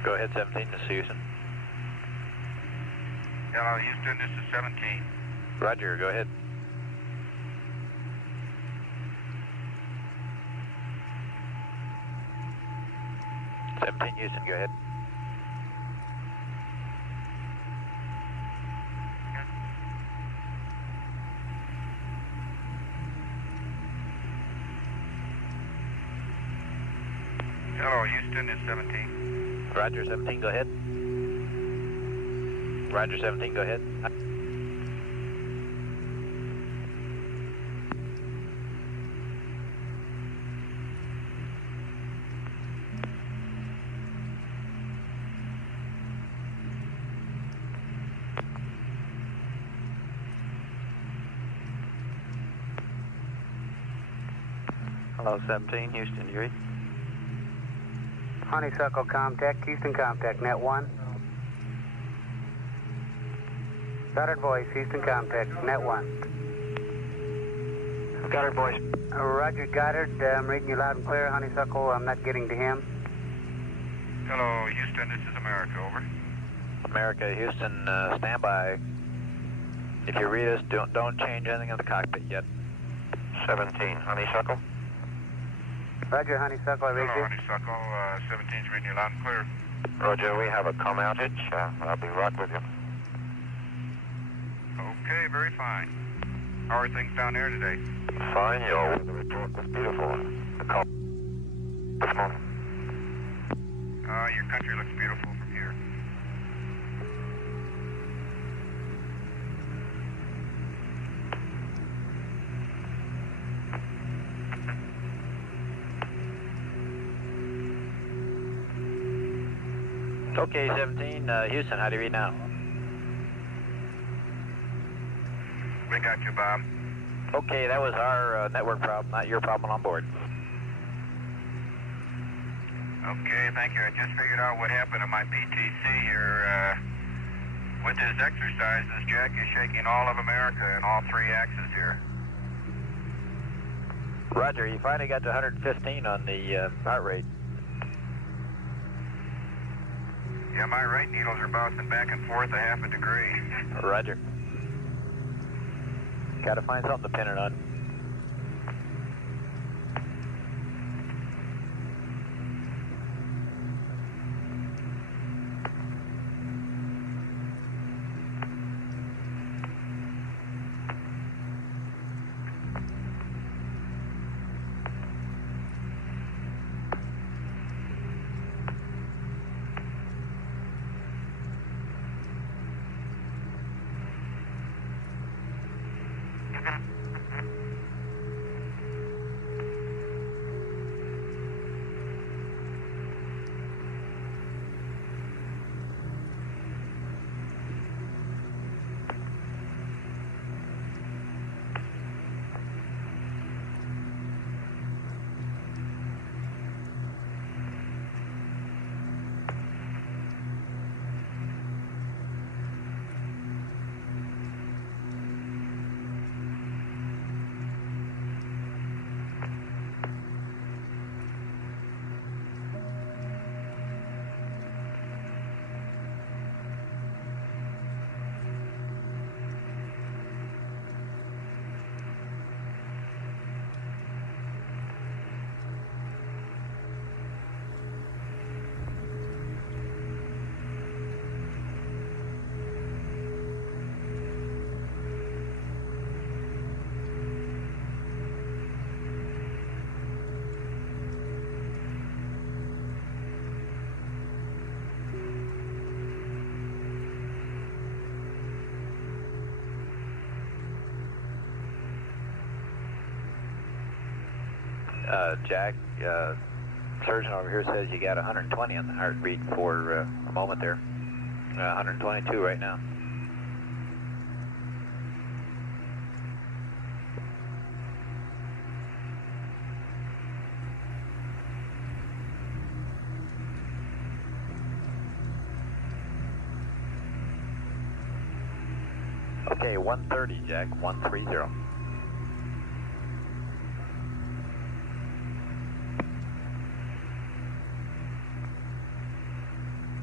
Go ahead, 17, this is Houston. Hello, Houston, this is 17. Roger, go ahead. Houston, go ahead. Hello, Houston, it's 17. Roger, 17, go ahead. Roger, 17, go ahead. Hello, 17, Houston, you read? Honeysuckle Comtech, Houston Comtech, net 1. Goddard voice, Houston Comtech, net 1. Goddard voice. Roger, Goddard, I'm reading you loud and clear. Honeysuckle, I'm not getting to him. Hello, Houston, this is America, over. America, Houston, stand by. If you read us, don't change anything in the cockpit yet. 17, Honeysuckle. Roger, Honeysuckle, I read Hello, you. Honeysuckle, 17's reading you loud and clear. Roger, we have a comm outage. I'll be right with you. Okay, very fine. How are things down there today? Fine, your weather report was beautiful. The call this morning. Your country looks beautiful from here. Okay, 17, Houston, how do you read now? We got you, Bob. Okay, that was our network problem, not your problem on board. Okay, thank you. I just figured out what happened to my PTC here. With this exercise, this jack is shaking all of America in all three axes here. Roger, you finally got to 115 on the heart rate. Yeah, my right needles are bouncing back and forth a half a degree. Roger. Gotta find something to pin it on. Jack, surgeon over here says you got 120 on the heartbeat for a moment there. 122 right now. Okay, 130, Jack, 130.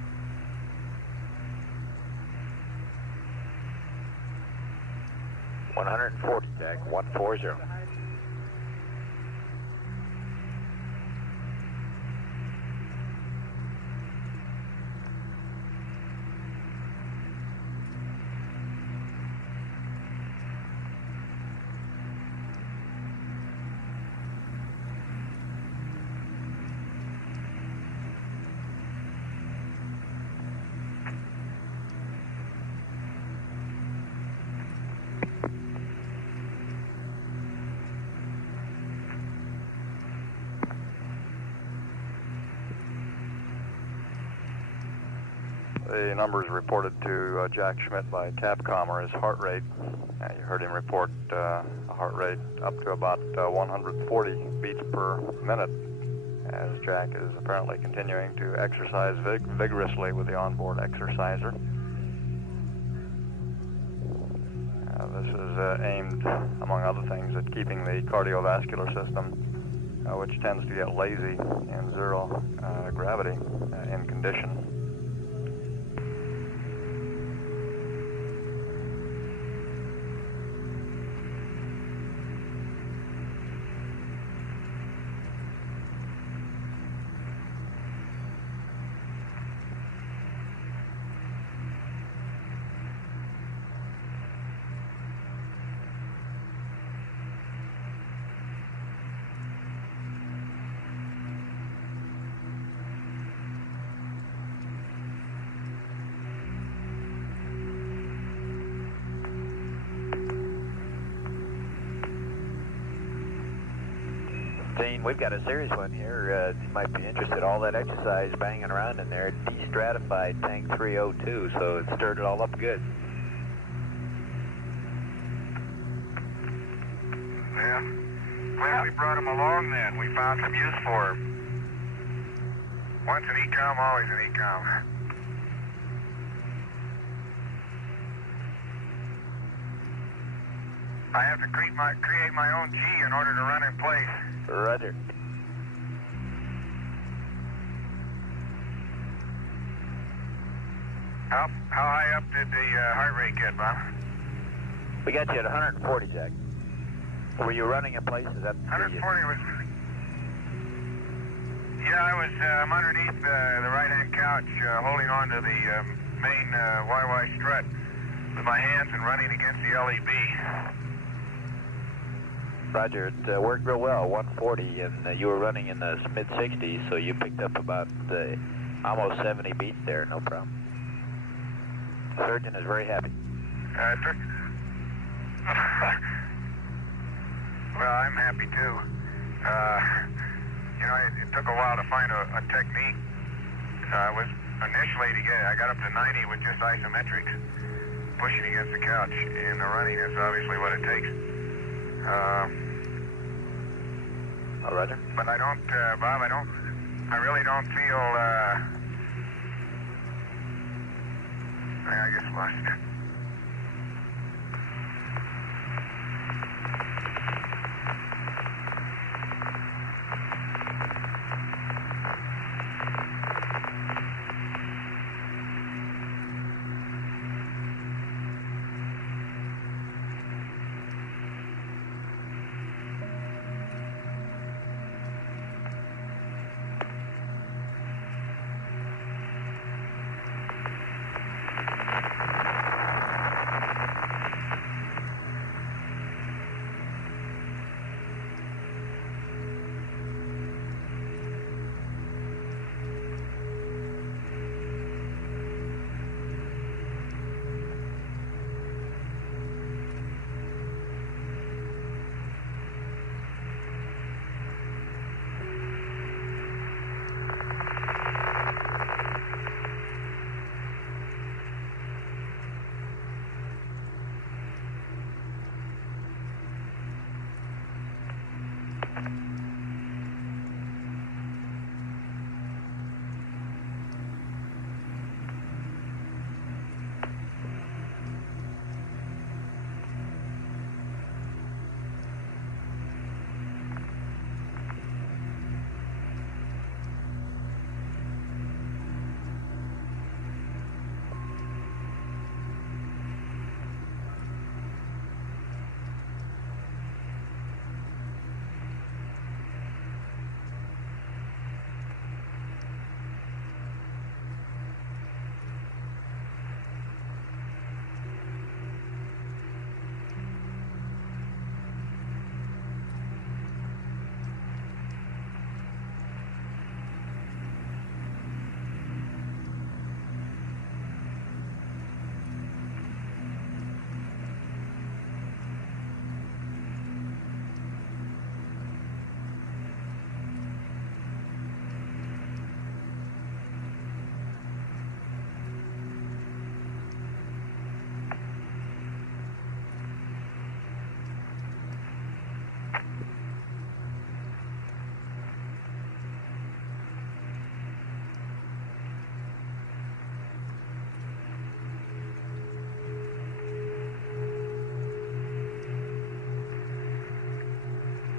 140, Jack, 140. The numbers reported to Jack Schmidt by Capcom are his heart rate. You heard him report a heart rate up to about 140 beats per minute, as Jack is apparently continuing to exercise vigorously with the onboard exerciser. This is aimed, among other things, at keeping the cardiovascular system, which tends to get lazy in zero gravity, in condition. Dean, we've got a serious one here. You might be interested. All that exercise banging around in there de-stratified tank 302, so it stirred it all up good. Yeah. Glad we brought him along then. We found some use for him. Once an ECOM, always an ECOM. I have to create my own G in order to run in place. Roger. How high up did the heart rate get, Bob? We got you at 140, Jack. Were you running in place? Is that 140 was... Yeah, I'm underneath the right-hand couch, holding on to the main YY strut with my hands and running against the LEB. Roger, it worked real well, 140, and you were running in the mid-60s, so you picked up about almost 70 beats there, no problem. The surgeon is very happy. Well, I'm happy too. You know, it took a while to find a technique. I got up to 90 with just isometrics, pushing against the couch, and the running is obviously what it takes. Oh, Roger. But I don't, Bob, I really don't feel, I guess I lost it.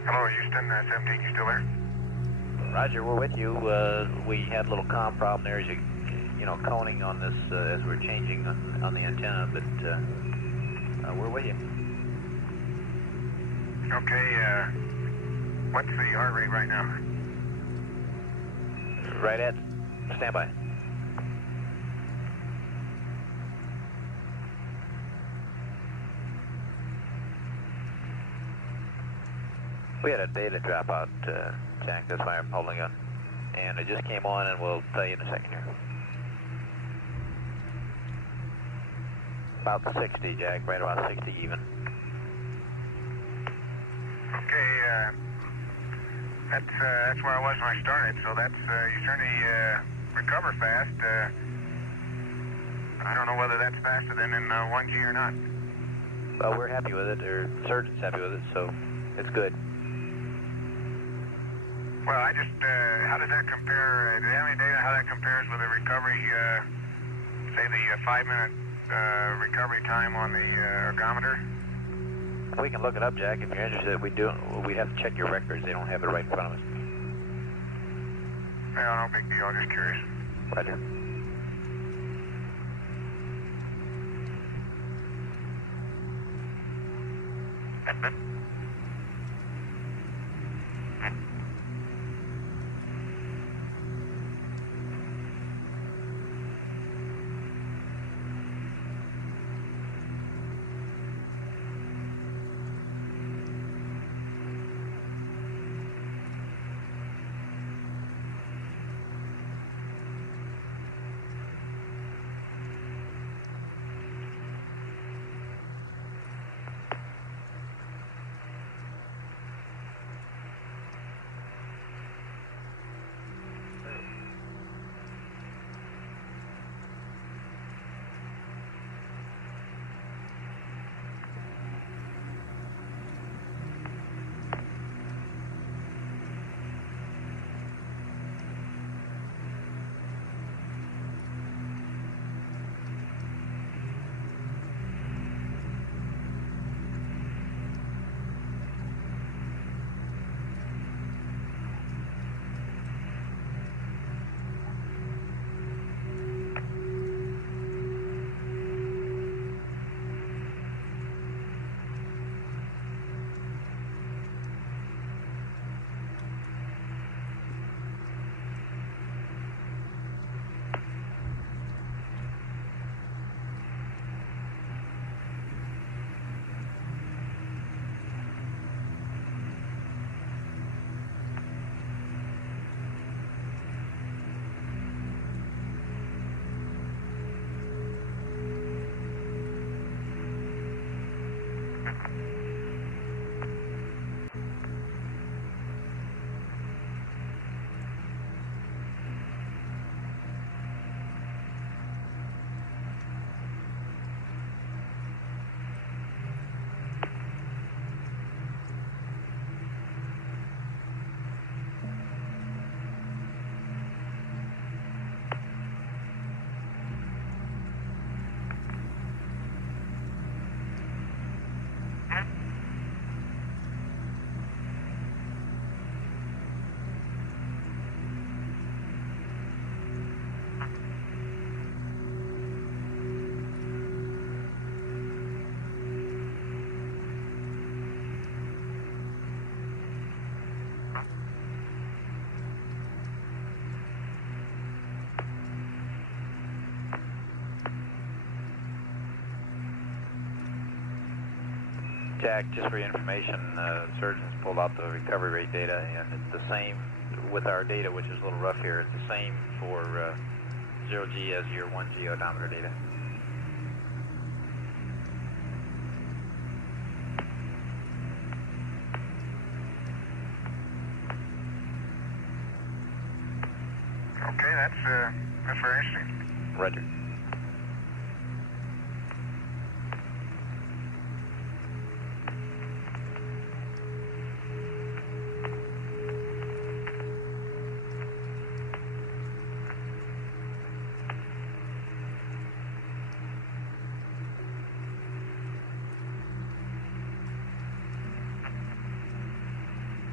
Hello, Houston, 17, you still there? Roger, we're with you. We had a little comm problem there as you know, coning on this as we're changing on the antenna, but we're with you. Okay, what's the heart rate right now? Right at standby. We had a data dropout, Jack, that's why I'm holding on. And it just came on, and we'll tell you in a second here. About 60, Jack, right about 60 even. Okay, that's where I was when I started, so that's, you certainly recover fast. I don't know whether that's faster than in 1G or not. Well, we're happy with it, or the surgeon's happy with it, so it's good. Well, I just, how does that compare, do you have any data how that compares with the recovery, say the 5-minute recovery time on the ergometer? We can look it up, Jack, if you're interested. We'd have to check your records. They don't have it right in front of us. Well, no big deal, just curious. Roger. Jack, just for your information, surgeons pulled out the recovery rate data, and it's the same with our data, which is a little rough here. It's the same for 0G as your 1G odometer data. Okay, that's very interesting. Roger.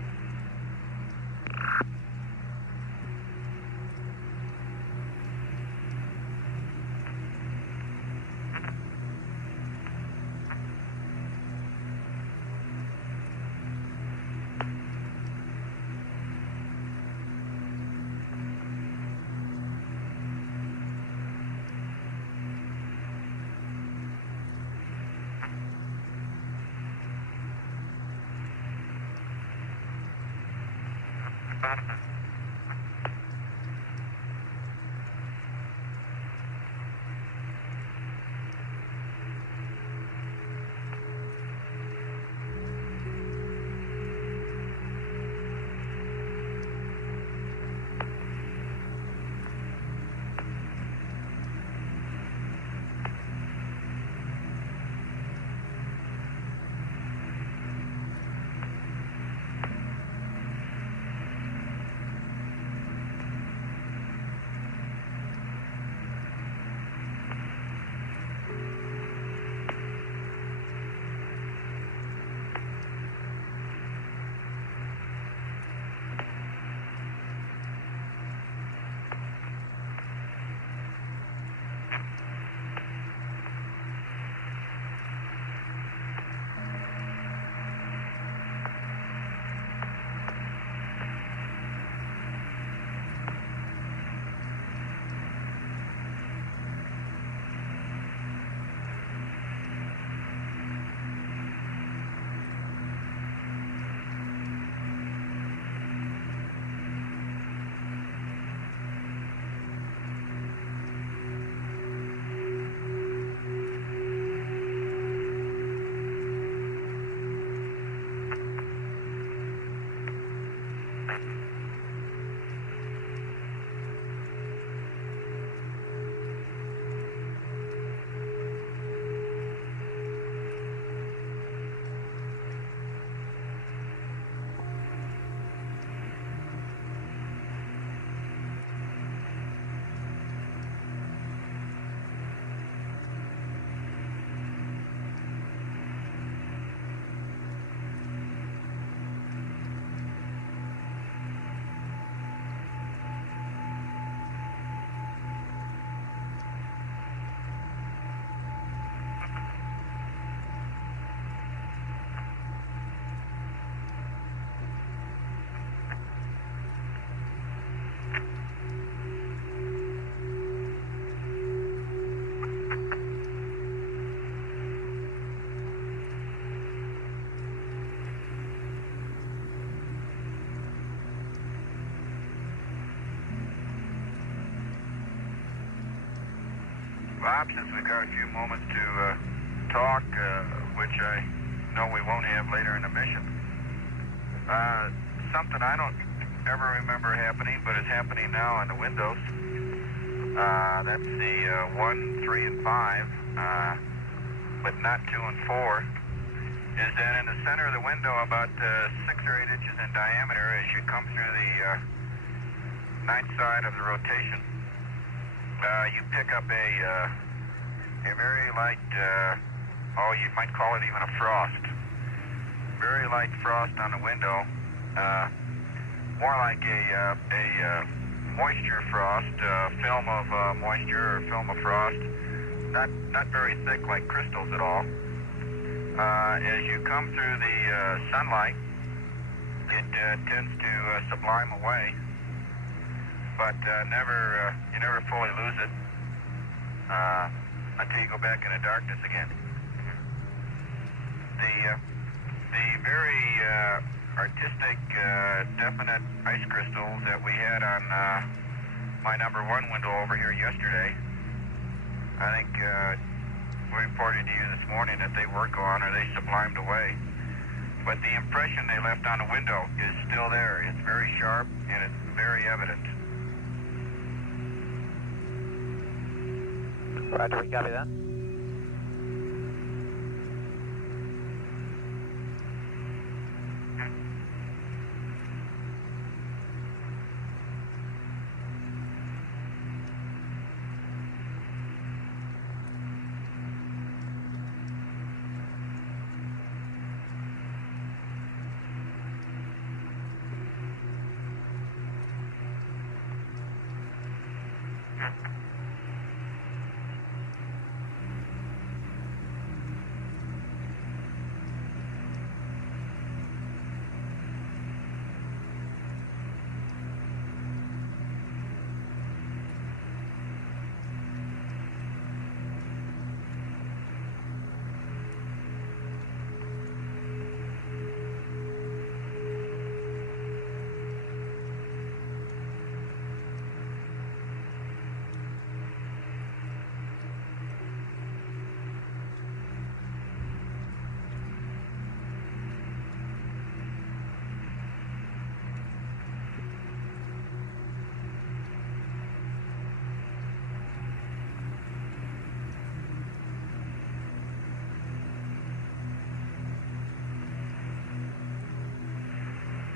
Bob, since we've got a few moments to talk, which I know we won't have later in the mission, something I don't ever remember happening, but it's happening now on the windows. That's the 1, 3, and 5, but not 2 and 4, is that in the center of the window, about 6 or 8 inches in diameter, as you come through the night side of the rotation, you pick up a very light, you might call it even a frost. Very light frost on the window, more like a moisture frost, film of moisture or film of frost, not very thick like crystals at all. As you come through the sunlight, it tends to sublime away, but you never fully lose it until you go back into darkness again. The very artistic, definite ice crystals that we had on my number 1 window over here yesterday, I think we reported to you this morning that they were gone or they sublimed away. But the impression they left on the window is still there. It's very sharp and it's very evident. Roger, we copy that.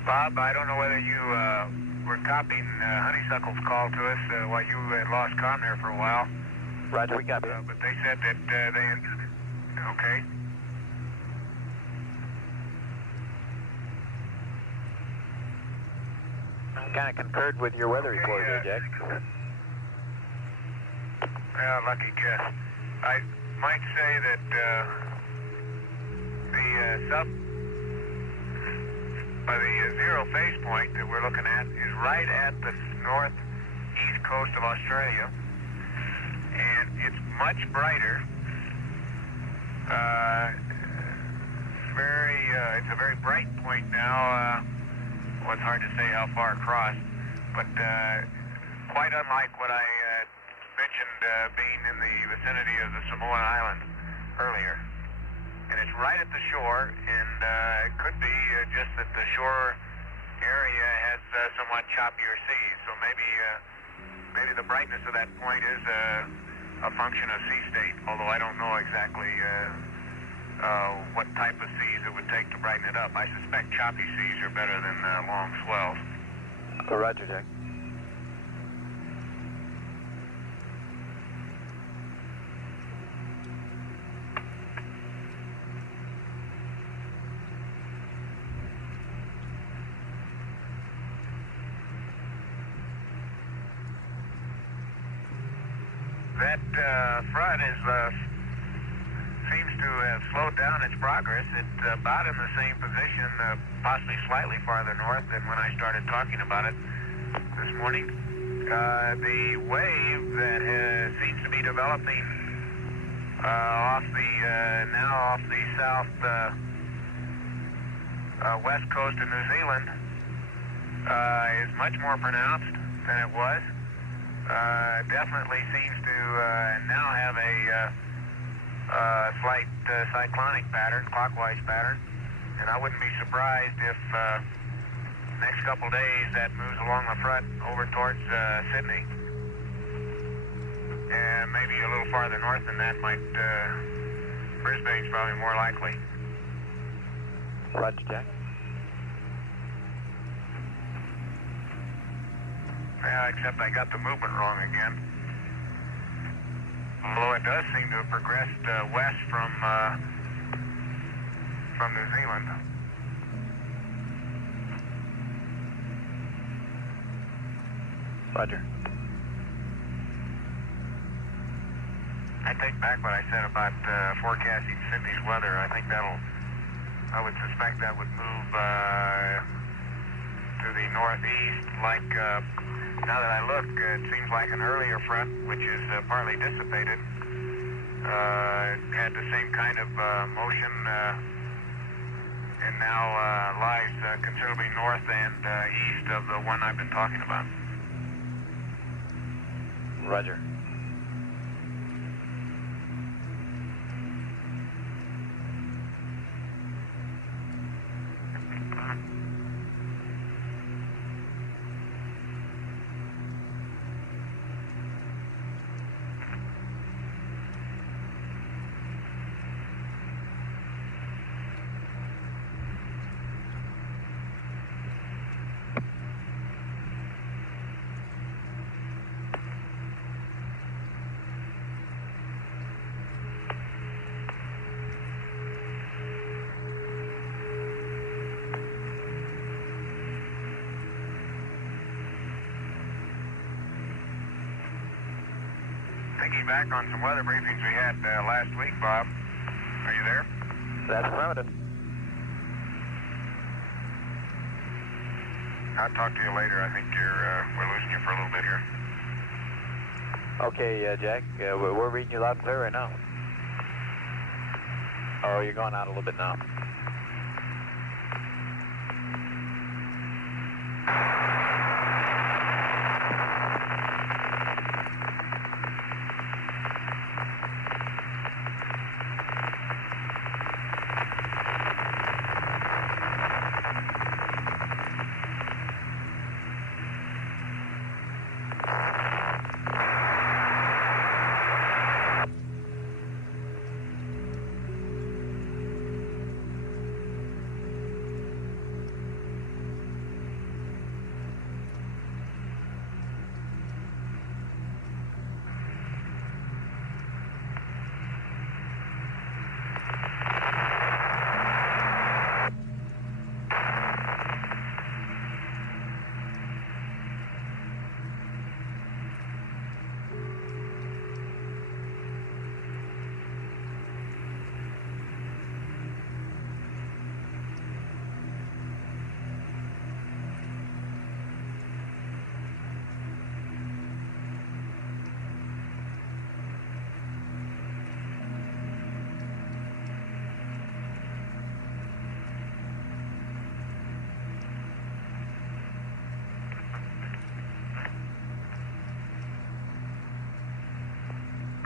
Bob, I don't know whether you were copying Honeysuckle's call to us while you had lost comm there for a while. Roger, we copy. But they said that they... Okay. Kind of concurred with your weather report there, Jack. Well, lucky guess. I might say that the zero phase point that we're looking at is right at the northeast coast of Australia, and it's much brighter. It's a very bright point now. Well, it's hard to say how far across, but quite unlike what I mentioned being in the vicinity of the Samoan Islands earlier. And it's right at the shore, and it could be just that the shore area has somewhat choppier seas. So maybe the brightness of that point is a function of sea state, although I don't know exactly what type of seas it would take to brighten it up. I suspect choppy seas are better than long swells. Roger, Jack. That front seems to have slowed down its progress. It's about in the same position, possibly slightly farther north than when I started talking about it this morning. The wave that seems to be developing off the south west coast of New Zealand is much more pronounced than it was. Definitely seems to now have a slight cyclonic pattern, clockwise pattern, and I wouldn't be surprised if next couple days that moves along the front over towards Sydney, and maybe a little farther north than that Brisbane's probably more likely. Roger, Jack. Yeah, except I got the movement wrong again. Although it does seem to have progressed west from New Zealand. Roger. I take back what I said about forecasting Sydney's weather. I think I would suspect that would move to the northeast. Like, now that I look, it seems like an earlier front, which is partly dissipated, had the same kind of motion, and now lies considerably north and east of the one I've been talking about. Roger. Thinking back on some weather briefings we had last week, Bob. Are you there? That's affirmative. I'll talk to you later. I think we're losing you for a little bit here. Okay, Jack, we're reading you loud and clear right now. Oh, you're going out a little bit now.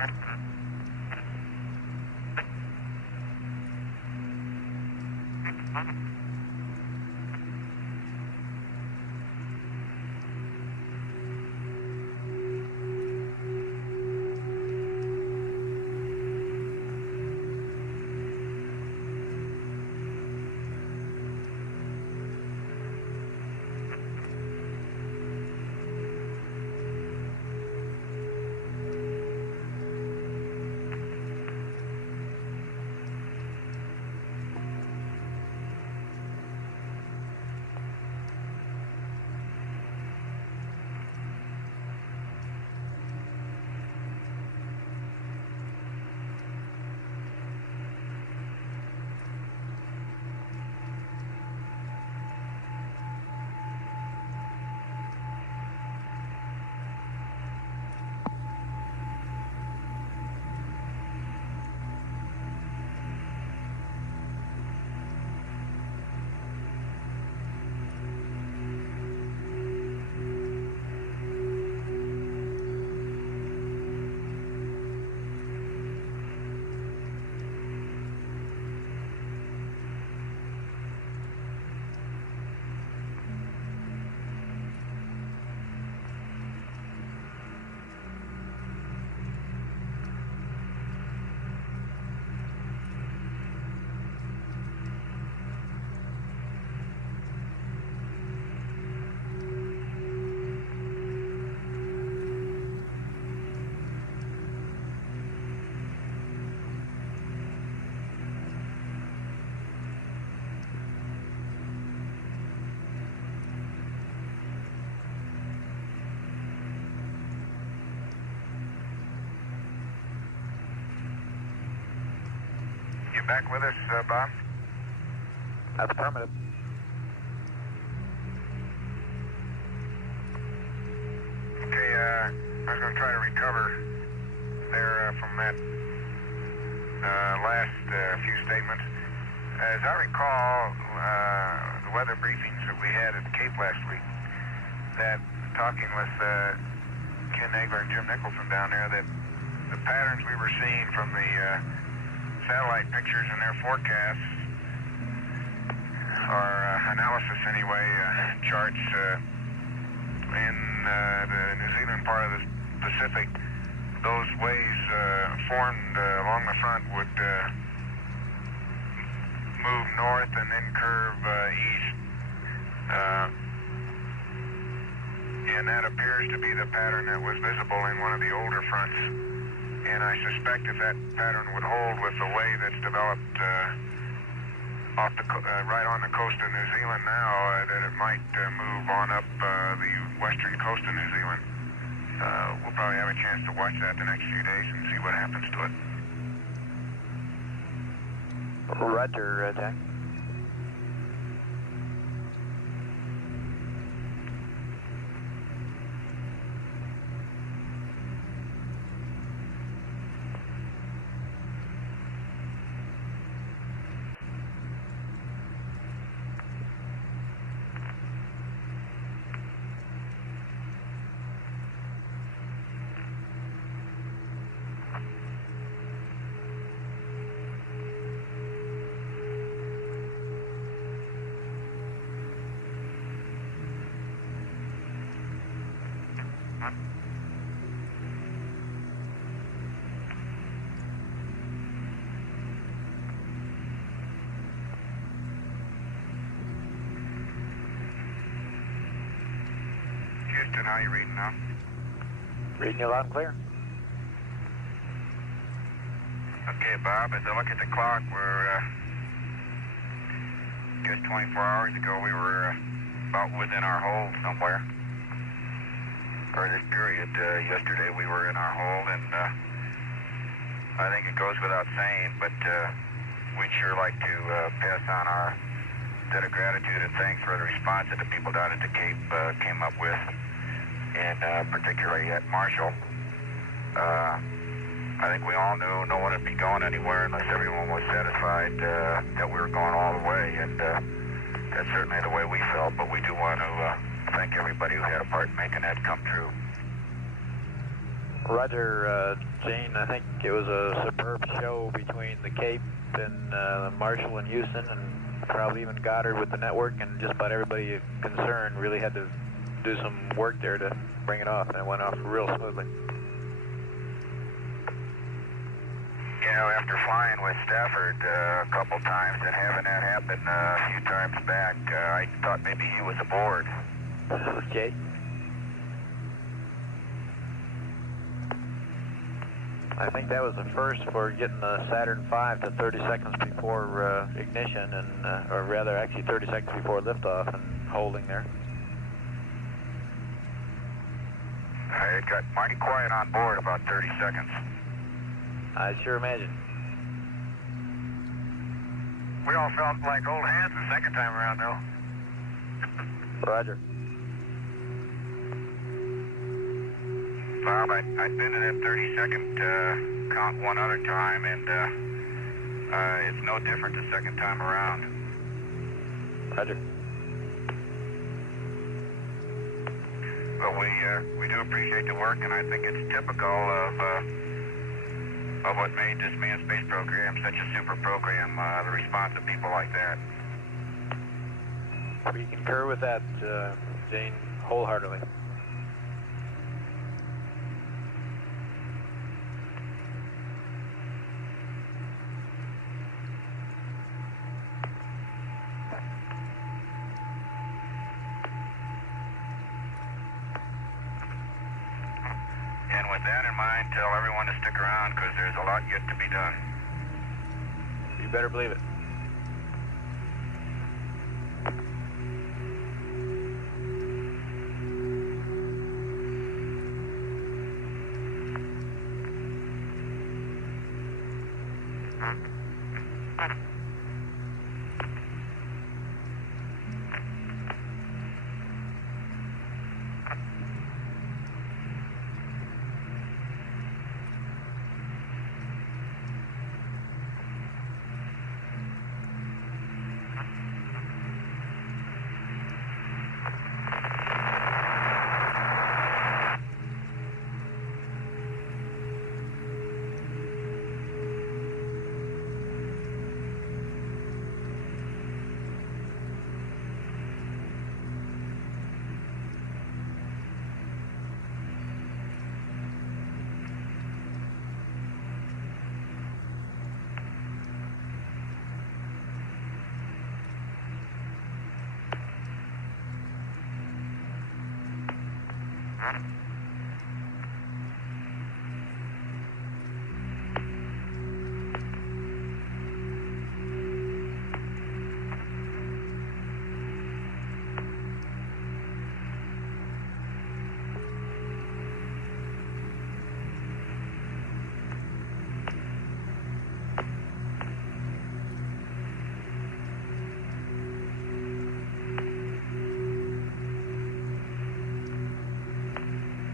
Back with us, Bob? That's affirmative. Okay, I was going to try to recover there from that last few statements. As I recall, the weather briefings that we had at the Cape last week, that talking with Ken Nagler and Jim Nicholson down there, that the patterns we were seeing from the satellite pictures and their forecasts, or analysis anyway, charts in the New Zealand part of the Pacific, those waves formed along the front would move north and then curve east. And that appears to be the pattern that was visible in one of the older fronts. And I suspect if that pattern would hold with the way that's developed right on the coast of New Zealand now, that it might move on up the western coast of New Zealand. We'll probably have a chance to watch that the next few days and see what happens to it. Roger, Jack. Houston, how are you reading now? Reading you loud and clear. Okay, Bob, as I look at the clock, we're just 24 hours ago, we were about within our hold somewhere. For this period, yesterday we were in our hold, and I think it goes without saying, but we'd sure like to pass on our debt of gratitude and thanks for the response that the people down at the Cape came up with, and particularly at Marshall. I think we all knew no one would be going anywhere unless everyone was satisfied that we were going all the way, and that's certainly the way we felt, but we do want to thank everybody who had a part in making that come true. Roger, Gene, I think it was a superb show between the Cape and Marshall and Houston, and probably even Goddard with the network, and just about everybody concerned really had to do some work there to bring it off, and it went off real smoothly. You know, after flying with Stafford a couple times and having that happen a few times back, I thought maybe he was aboard. Okay. I think that was the first for getting the Saturn V to 30 seconds before ignition, and or rather actually 30 seconds before liftoff and holding there. It got mighty quiet on board about 30 seconds. I sure imagine. We all felt like old hands the second time around, though. Roger. Bob, I've been in that 30-second count one other time, and it's no different the second time around. Roger. But we do appreciate the work, and I think it's typical of what made this manned space program such a super program, the response of people like that. We concur with that, Gene, wholeheartedly. And with that in mind, tell everyone to stick around because there's a lot yet to be done. You better believe it.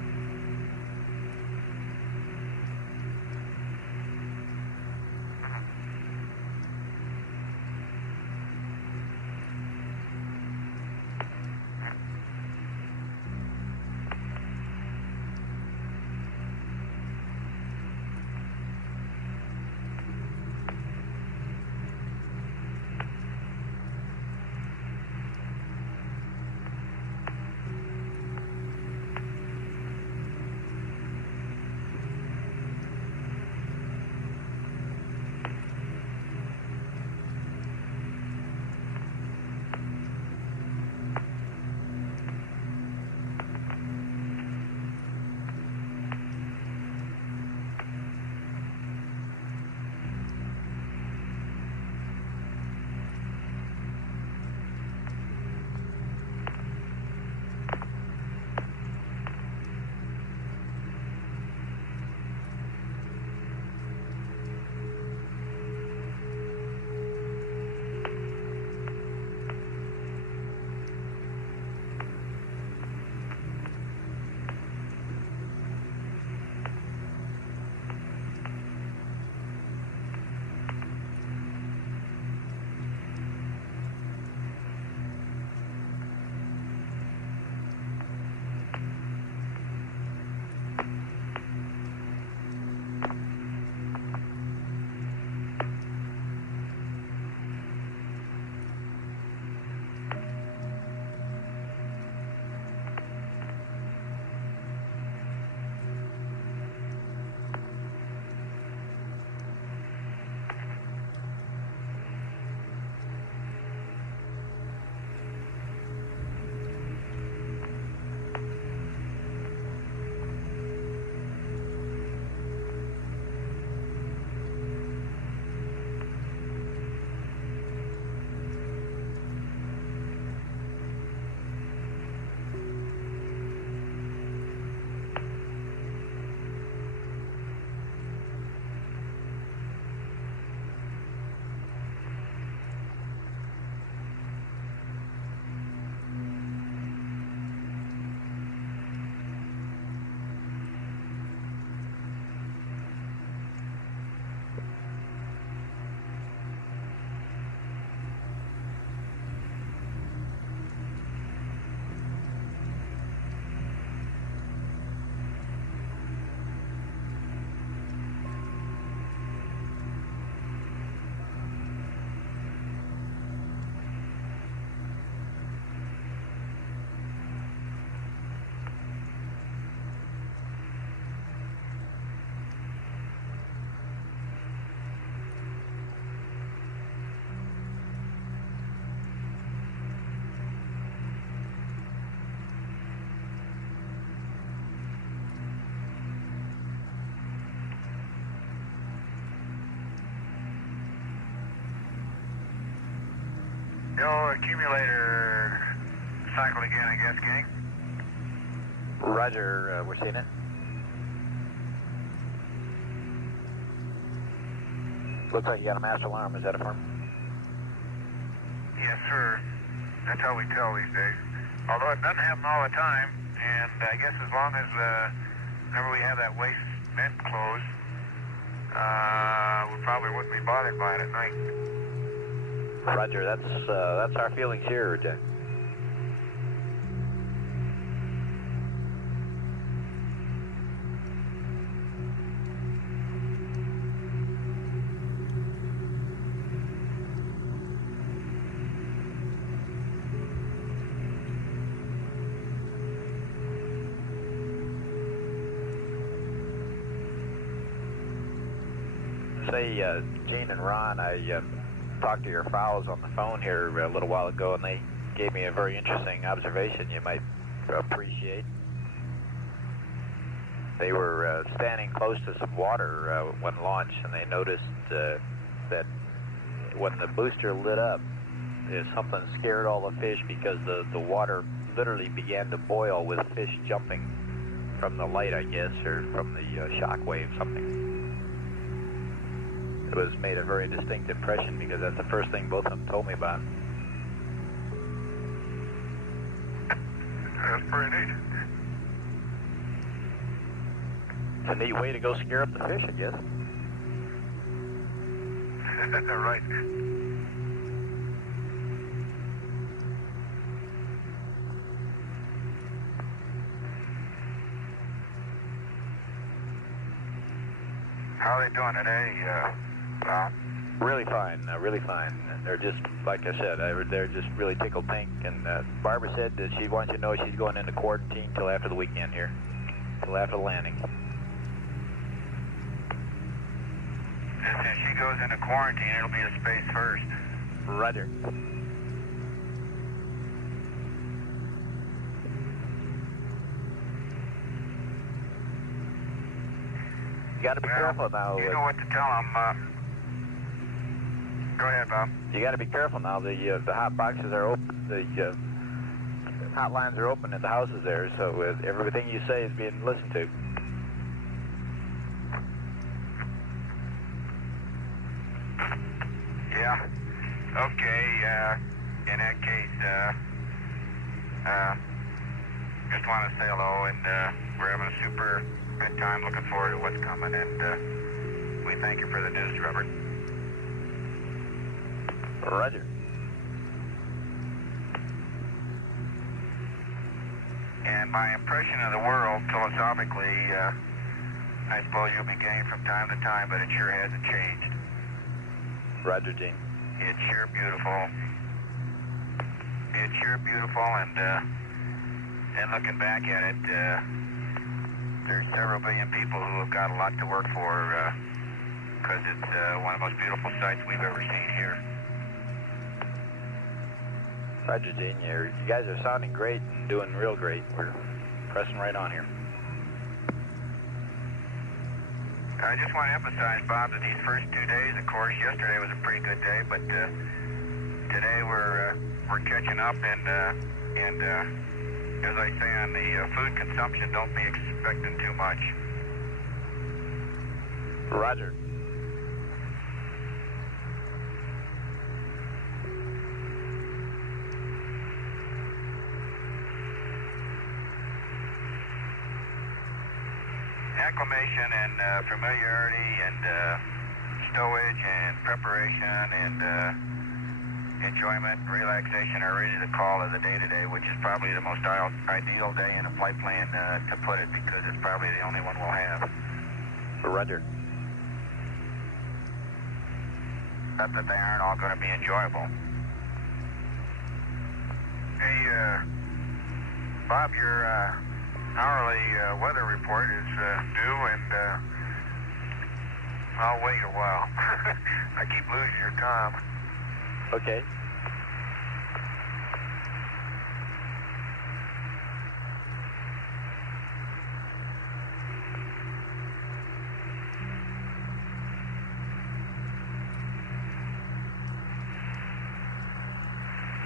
Yo, accumulator cycle again, I guess, gang. Roger, we're seeing it. Looks like you got a master alarm. Is that a firm? Yes, sir. That's how we tell these days. Although it doesn't happen all the time, and I guess as long as whenever we have that waste vent closed, we probably wouldn't be bothered by it at night. Roger, that's our feelings here, Jack. Say, Gene and Ron, I talked to your fowls on the phone here a little while ago, and they gave me a very interesting observation you might appreciate. They were standing close to some water when launched, and they noticed that when the booster lit up, something scared all the fish because the water literally began to boil with fish jumping from the light, I guess, or from the shock wave, something. It was made a very distinct impression because that's the first thing both of them told me about. That's pretty neat. It's a neat way to go scare up the fish, I guess. Right. How are they doing today, Bob? Really fine, really fine. They're just, like I said, they're just really tickled pink. And Barbara said that she wants you to know she's going into quarantine till after the weekend here, till after the landing. If she goes into quarantine, it'll be a space first. Roger. You got to be careful now. You know what to tell them. Go ahead, Bob. You got to be careful now. The hot boxes are open. The hot lines are open at the houses there, so everything you say is being listened to. Yeah. Okay. In that case, just want to say hello, and we're having a super good time. Looking forward to what's coming, and we thank you for the news, Robert. Roger. And my impression of the world, philosophically, I suppose you'll be getting from time to time, but it sure hasn't changed. Roger, Gene. It's sure beautiful. It's sure beautiful, and looking back at it, there's several billion people who have got a lot to work for, because it's one of the most beautiful sights we've ever seen here. Roger, Gene. You guys are sounding great and doing real great. We're pressing right on here. I just want to emphasize, Bob, that these first 2 days, of course, yesterday was a pretty good day, but today we're catching up, and as I say on the food consumption, don't be expecting too much. Roger. Acclimation and familiarity and stowage and preparation and enjoyment and relaxation are really the call of the day today, which is probably the most ideal day in a flight plan to put it, because it's probably the only one we'll have. Roger. Not that they aren't all going to be enjoyable. Hey, Bob, your hourly weather report is due, and I'll wait a while. I keep losing your time. Okay.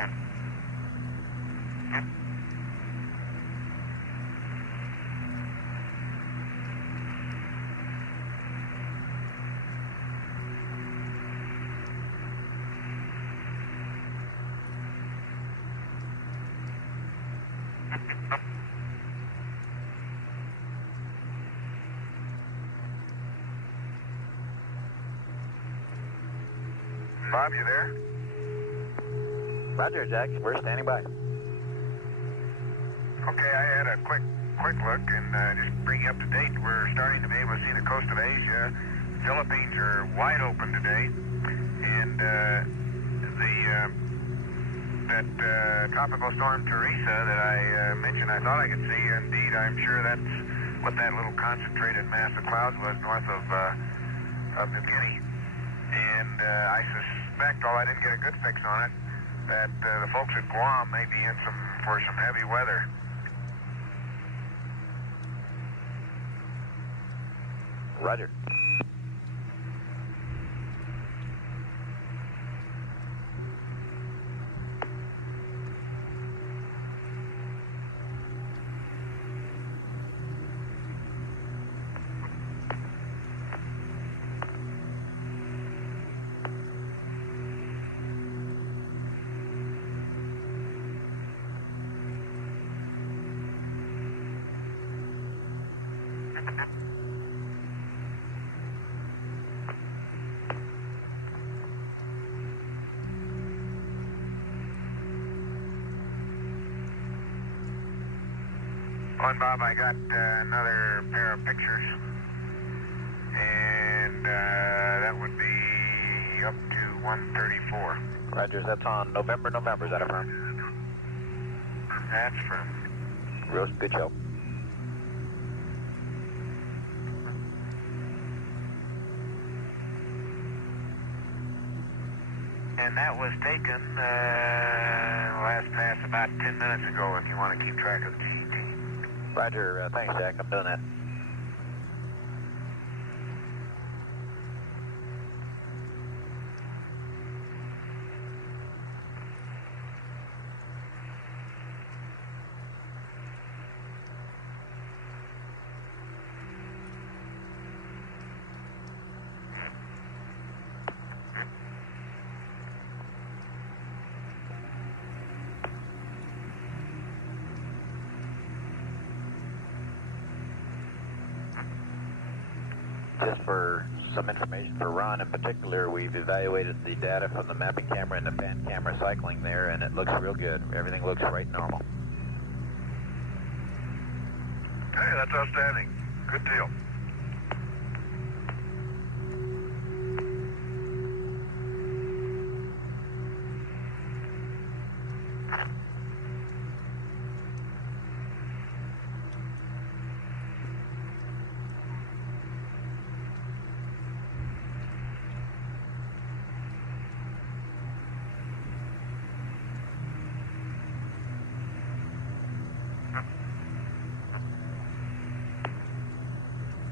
Bob, you there? Roger, Jack. We're standing by. Okay, I had a quick look and just bring you up to date. We're starting to be able to see the coast of Asia. Philippines are wide open today, and that tropical storm Teresa that I mentioned, I thought I could see. Indeed, I'm sure that's what that little concentrated mass of clouds was north of New Guinea. And I suspect, although I didn't get a good fix on it, that the folks at Guam may be in for some heavy weather. Roger. Well, Bob, I got another pair of pictures, and that would be up to 134. Roger, that's on November, is that a firm? That's from. Real good show. And that was taken last pass about 10 minutes ago, if you want to keep track of the GET. Roger, thanks, Jack. I'm doing that. Just for some information for Ron in particular, we've evaluated the data from the mapping camera and the pan camera cycling there, and it looks real good. Everything looks right normal. Hey, that's outstanding. Good deal.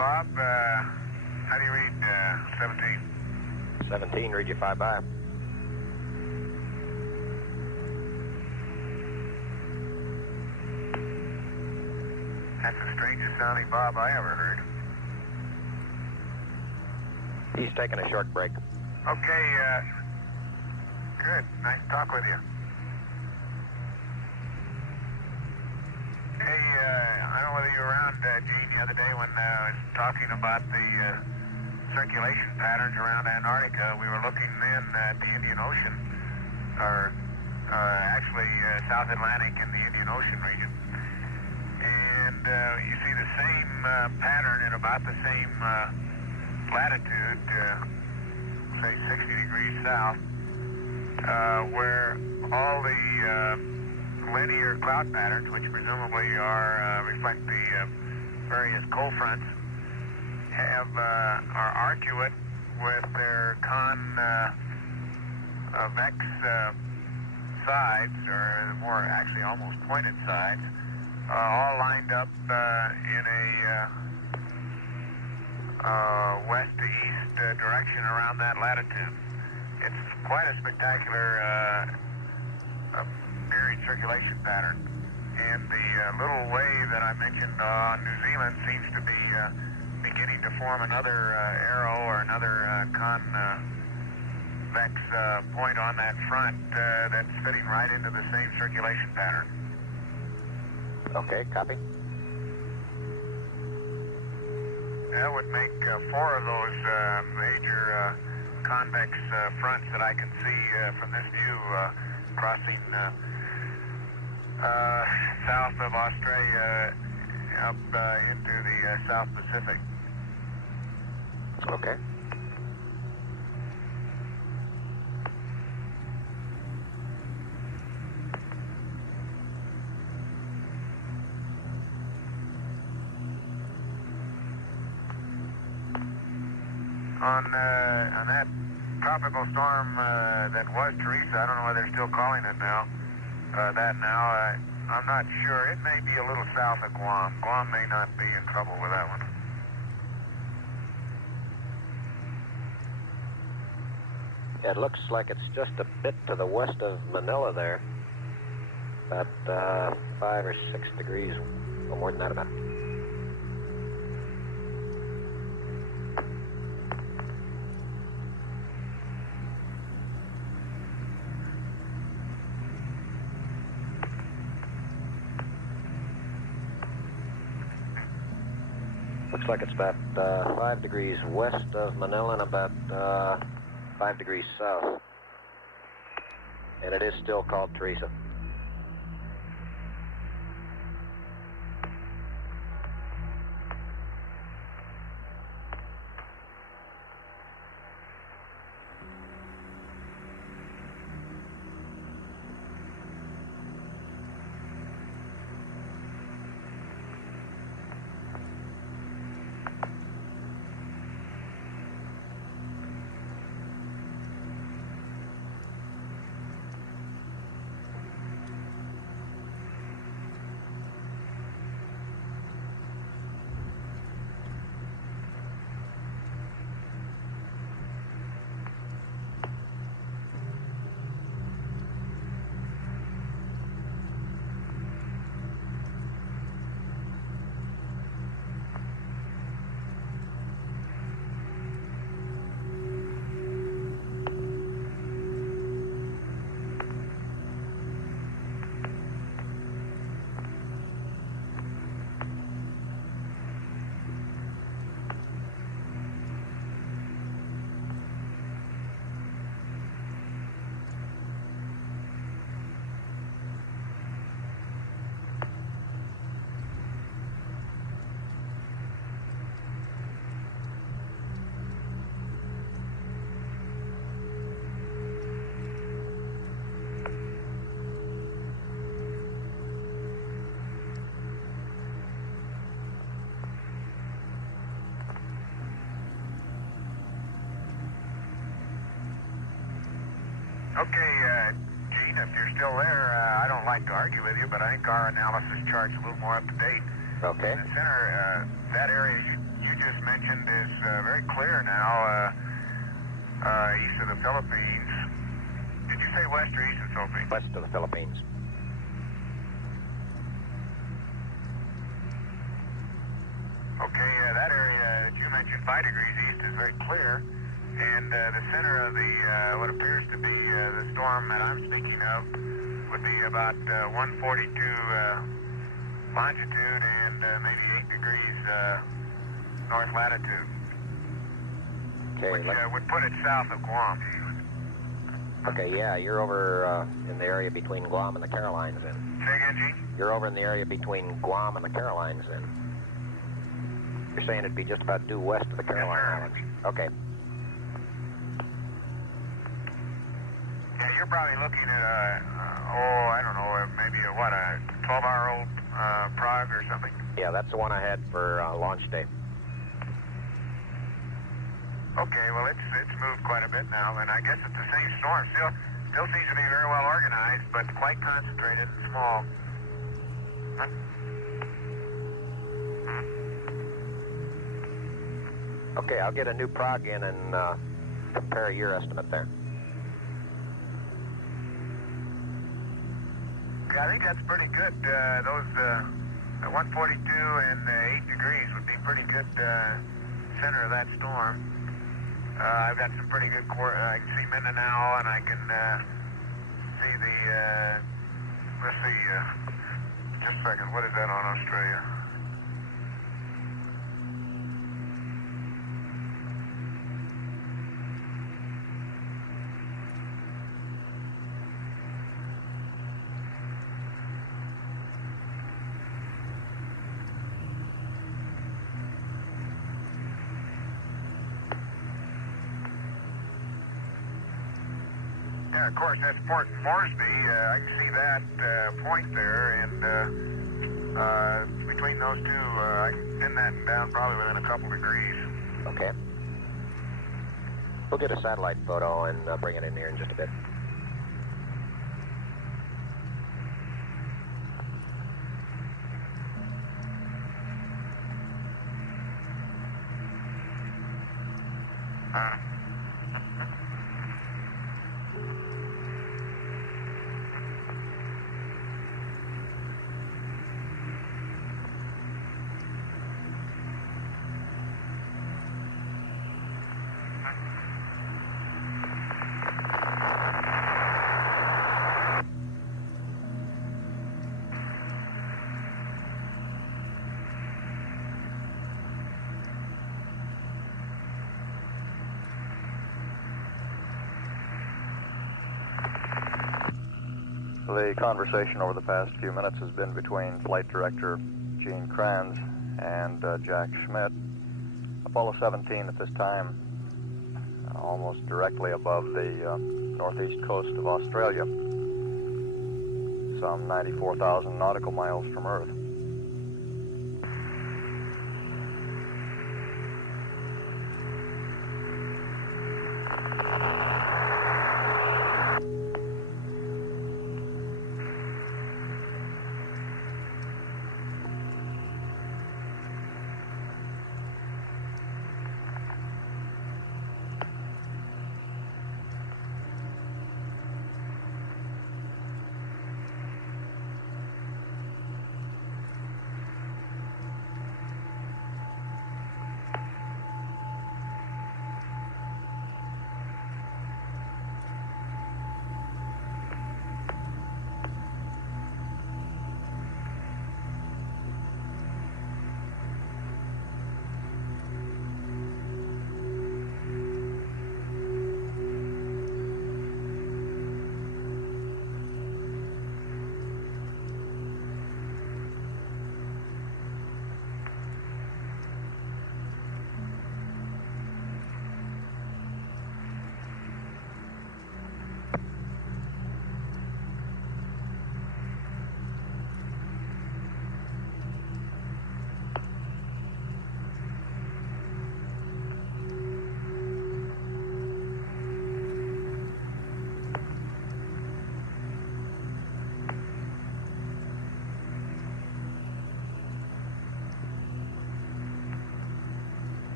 Bob, how do you read 17? 17, read you 5 by. That's the strangest sounding Bob I ever heard. He's taking a short break. Okay, good. Nice to talk with you. Hey, I don't know whether you were around, Gene, the other day when I was talking about the circulation patterns around Antarctica. We were looking then at the Indian Ocean, or actually South Atlantic and the Indian Ocean region. And you see the same pattern at about the same latitude, say 60 degrees south, where all the linear cloud patterns, which presumably reflect the various cold fronts, are arcuate with their convex sides, or more actually almost pointed sides, all lined up in a west to east direction around that latitude. It's quite a spectacular period circulation pattern. And the little wave that I mentioned on New Zealand seems to be beginning to form another arrow or another convex point on that front that's fitting right into the same circulation pattern. Okay, copy. That would make 4 of those major convex fronts that I can see from this view crossing south of Australia up into the South Pacific. Okay. On that tropical storm that was Teresa, I don't know whether they're still calling it now. I'm not sure. It may be a little south of Guam. Guam may not be in trouble with that one. It looks like it's just a bit to the west of Manila there. About 5 or 6 degrees, or more than that about. Looks like it's about 5 degrees west of Manila and about 5 degrees south. And it is still called Teresa. Okay, Gene, if you're still there, I don't like to argue with you, but I think our analysis chart's a little more up to date. Okay. In the center, that area you you just mentioned is very clear now, east of the Philippines. Did you say west or east of the Philippines? West of the Philippines. Okay, that area that you mentioned, 5 degrees east, is very clear. And the center of the what appears to be the storm that I'm speaking of would be about 142 longitude and maybe 8 degrees north latitude, Okay. which would put it south of Guam. Okay, yeah, you're over in the area between Guam and the Carolines then. Say again, Gene? You're over in the area between Guam and the Carolines then. You're saying it'd be just about due west of the Caroline Islands. Okay. Yeah, you're probably looking at I don't know, maybe a 12-hour-old Prague or something. Yeah, that's the one I had for launch day. Okay, well, it's moved quite a bit now, and I guess it's the same storm. Still seems to be very well organized, but quite concentrated and small. Huh? Okay, I'll get a new prog in and compare your estimate there. Yeah, I think that's pretty good. Those 142 and 8 degrees would be pretty good center of that storm. I've got some pretty good I can see Mindanao, and I can see the, let's see, just a second, what is that on Australia? Yeah, of course, that's Port Moresby. I can see that point there, and between those two, I can pin that down probably within a couple degrees. Okay. We'll get a satellite photo and bring it in here in just a bit. The conversation over the past few minutes has been between Flight Director Gene Kranz and Jack Schmitt. Apollo 17 at this time, almost directly above the northeast coast of Australia, some 94,000 nautical miles from Earth.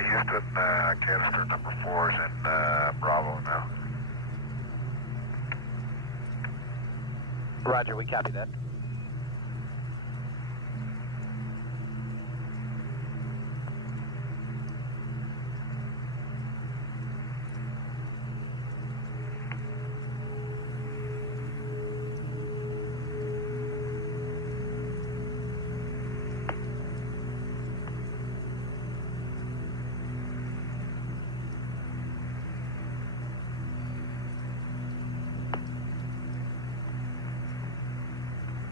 Houston, canister number 4 is in Bravo now. Roger, we copy that.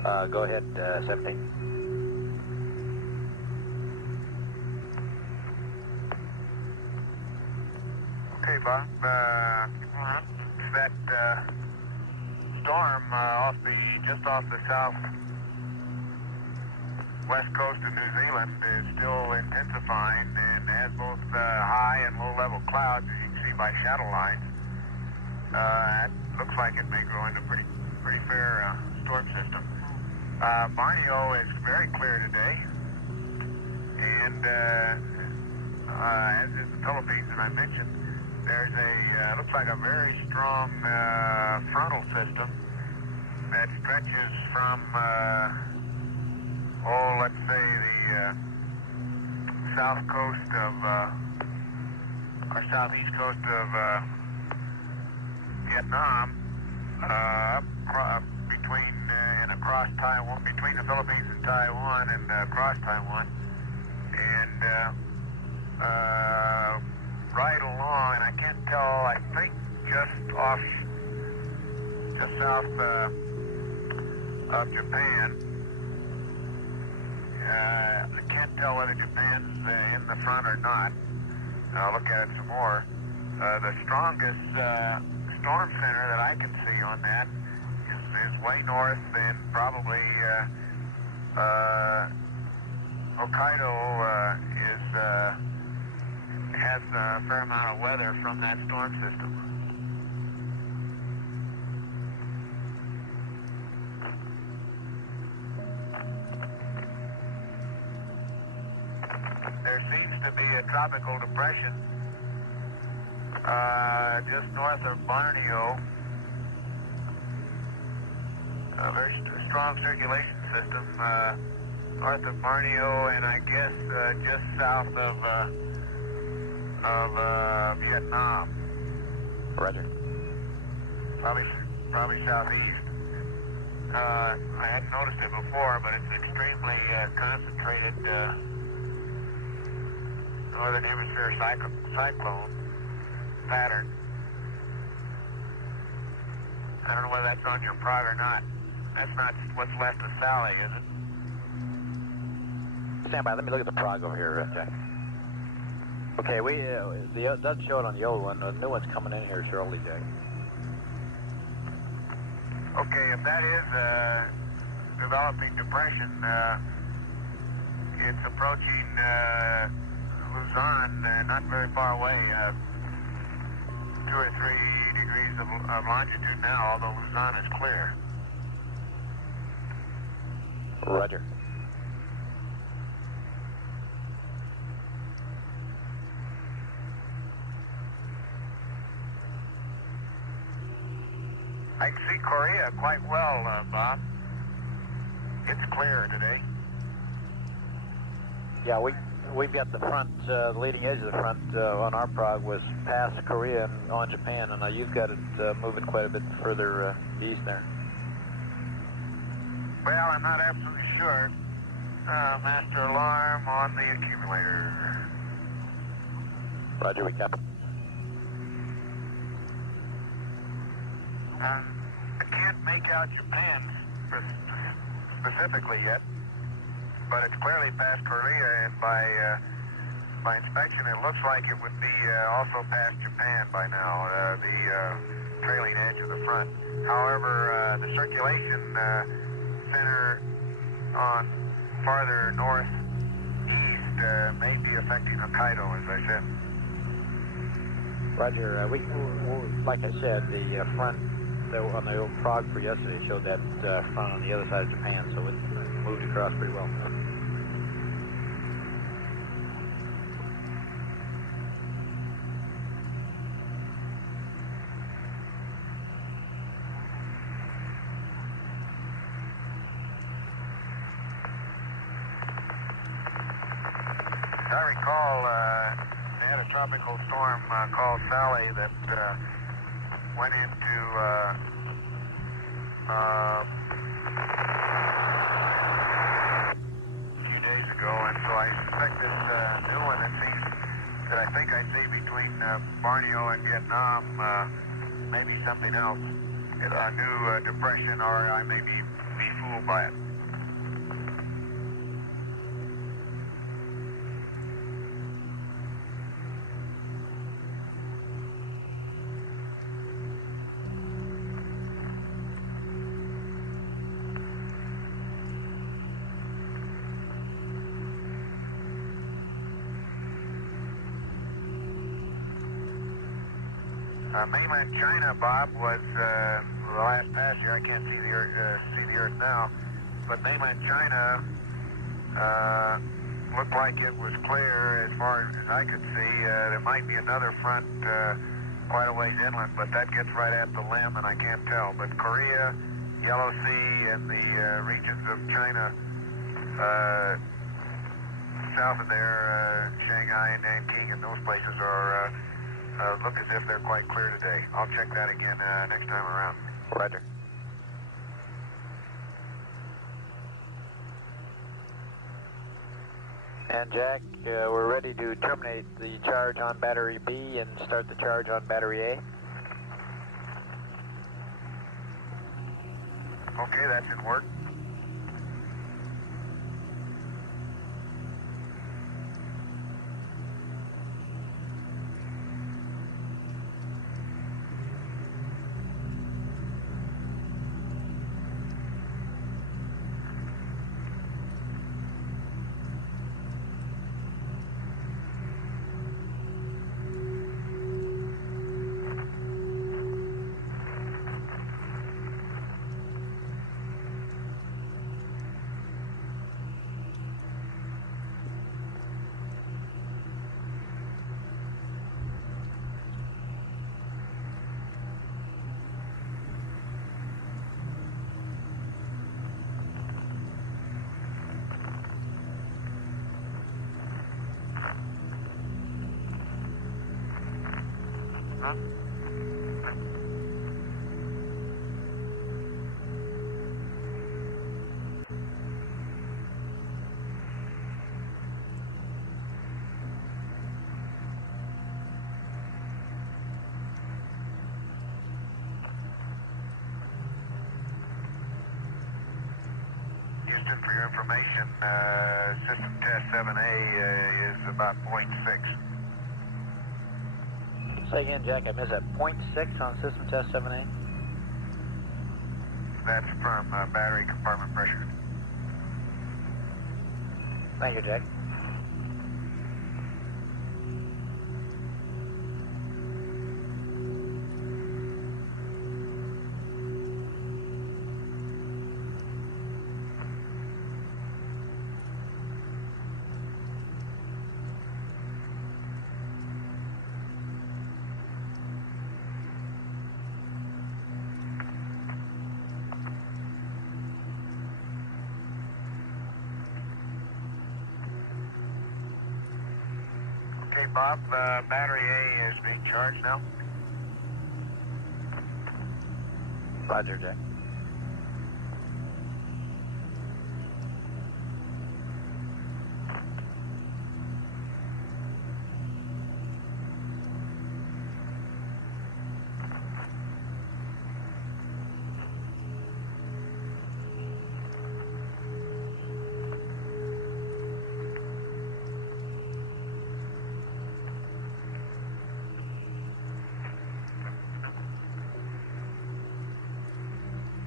Go ahead, 17. Okay, Bob. That storm just off the south west coast of New Zealand is still intensifying and has both high and low level clouds, as you can see by shadow lines. It looks like it may grow into a pretty fair storm system. Borneo is very clear today, and as is the Philippines that I mentioned, there's looks like a very strong frontal system that stretches from, let's say the south coast of, or southeast coast of Vietnam, between and across Taiwan, between the Philippines and Taiwan, and across Taiwan, and right along, and I can't tell, I think just south of Japan. I can't tell whether Japan's in the front or not. I'll look at it some more. The strongest storm center that I can see on that is way north, and probably Hokkaido has a fair amount of weather from that storm system. There seems to be a tropical depression just north of Borneo. A very strong circulation system north of Borneo, and I guess just south of Vietnam. Roger. Probably southeast. I hadn't noticed it before, but it's extremely concentrated northern hemisphere cyclone pattern. I don't know whether that's on your prog or not. That's not what's left of Sally, is it? Stand by. Let me look at the prog over here, Jack. Okay, it doesn't show it on the old one. The new one's coming in here shortly, Jack. Okay, if that is a developing depression, it's approaching Luzon, not very far away, 2 or 3 degrees of longitude now, although Luzon is clear. Roger. I can see Korea quite well, Bob. It's clear today. Yeah, we've got the front, the leading edge of the front on our prog was past Korea and on Japan, and you've got it moving quite a bit further east there. Well, I'm not absolutely sure. Master alarm on the accumulator. Roger, we copy. I can't make out Japan specifically yet, but it's clearly past Korea, and by inspection, it looks like it would be also past Japan by now, the trailing edge of the front. However, the circulation center on farther northeast may be affecting Hokkaido, as I said. Roger, like I said, the front on the old prog for yesterday showed that front on the other side of Japan, so it moved across pretty well. As I recall, they had a tropical storm called Sally that went into a few days ago, and so I suspect this new one that I think I see between Borneo and Vietnam may be something else. A new depression, or I may be fooled by it. Mainland China, Bob, was the last pass here. I can't see the Earth now, but mainland China looked like it was clear as far as I could see. There might be another front quite a ways inland, but that gets right at the limb, and I can't tell. But Korea, Yellow Sea, and the regions of China south of there, Shanghai and Nanking, and those places are. Look as if they're quite clear today. I'll check that again next time around. Roger. And Jack, we're ready to terminate the charge on battery B and start the charge on battery A. Okay, that's in work. Houston, for your information, system test 7A is about 0.6. Say again, Jack, I missed that. 0.6 on system test 7A? That's from battery compartment pressure. Thank you, Jack. Okay, Bob, battery A is being charged now. Roger, Jack.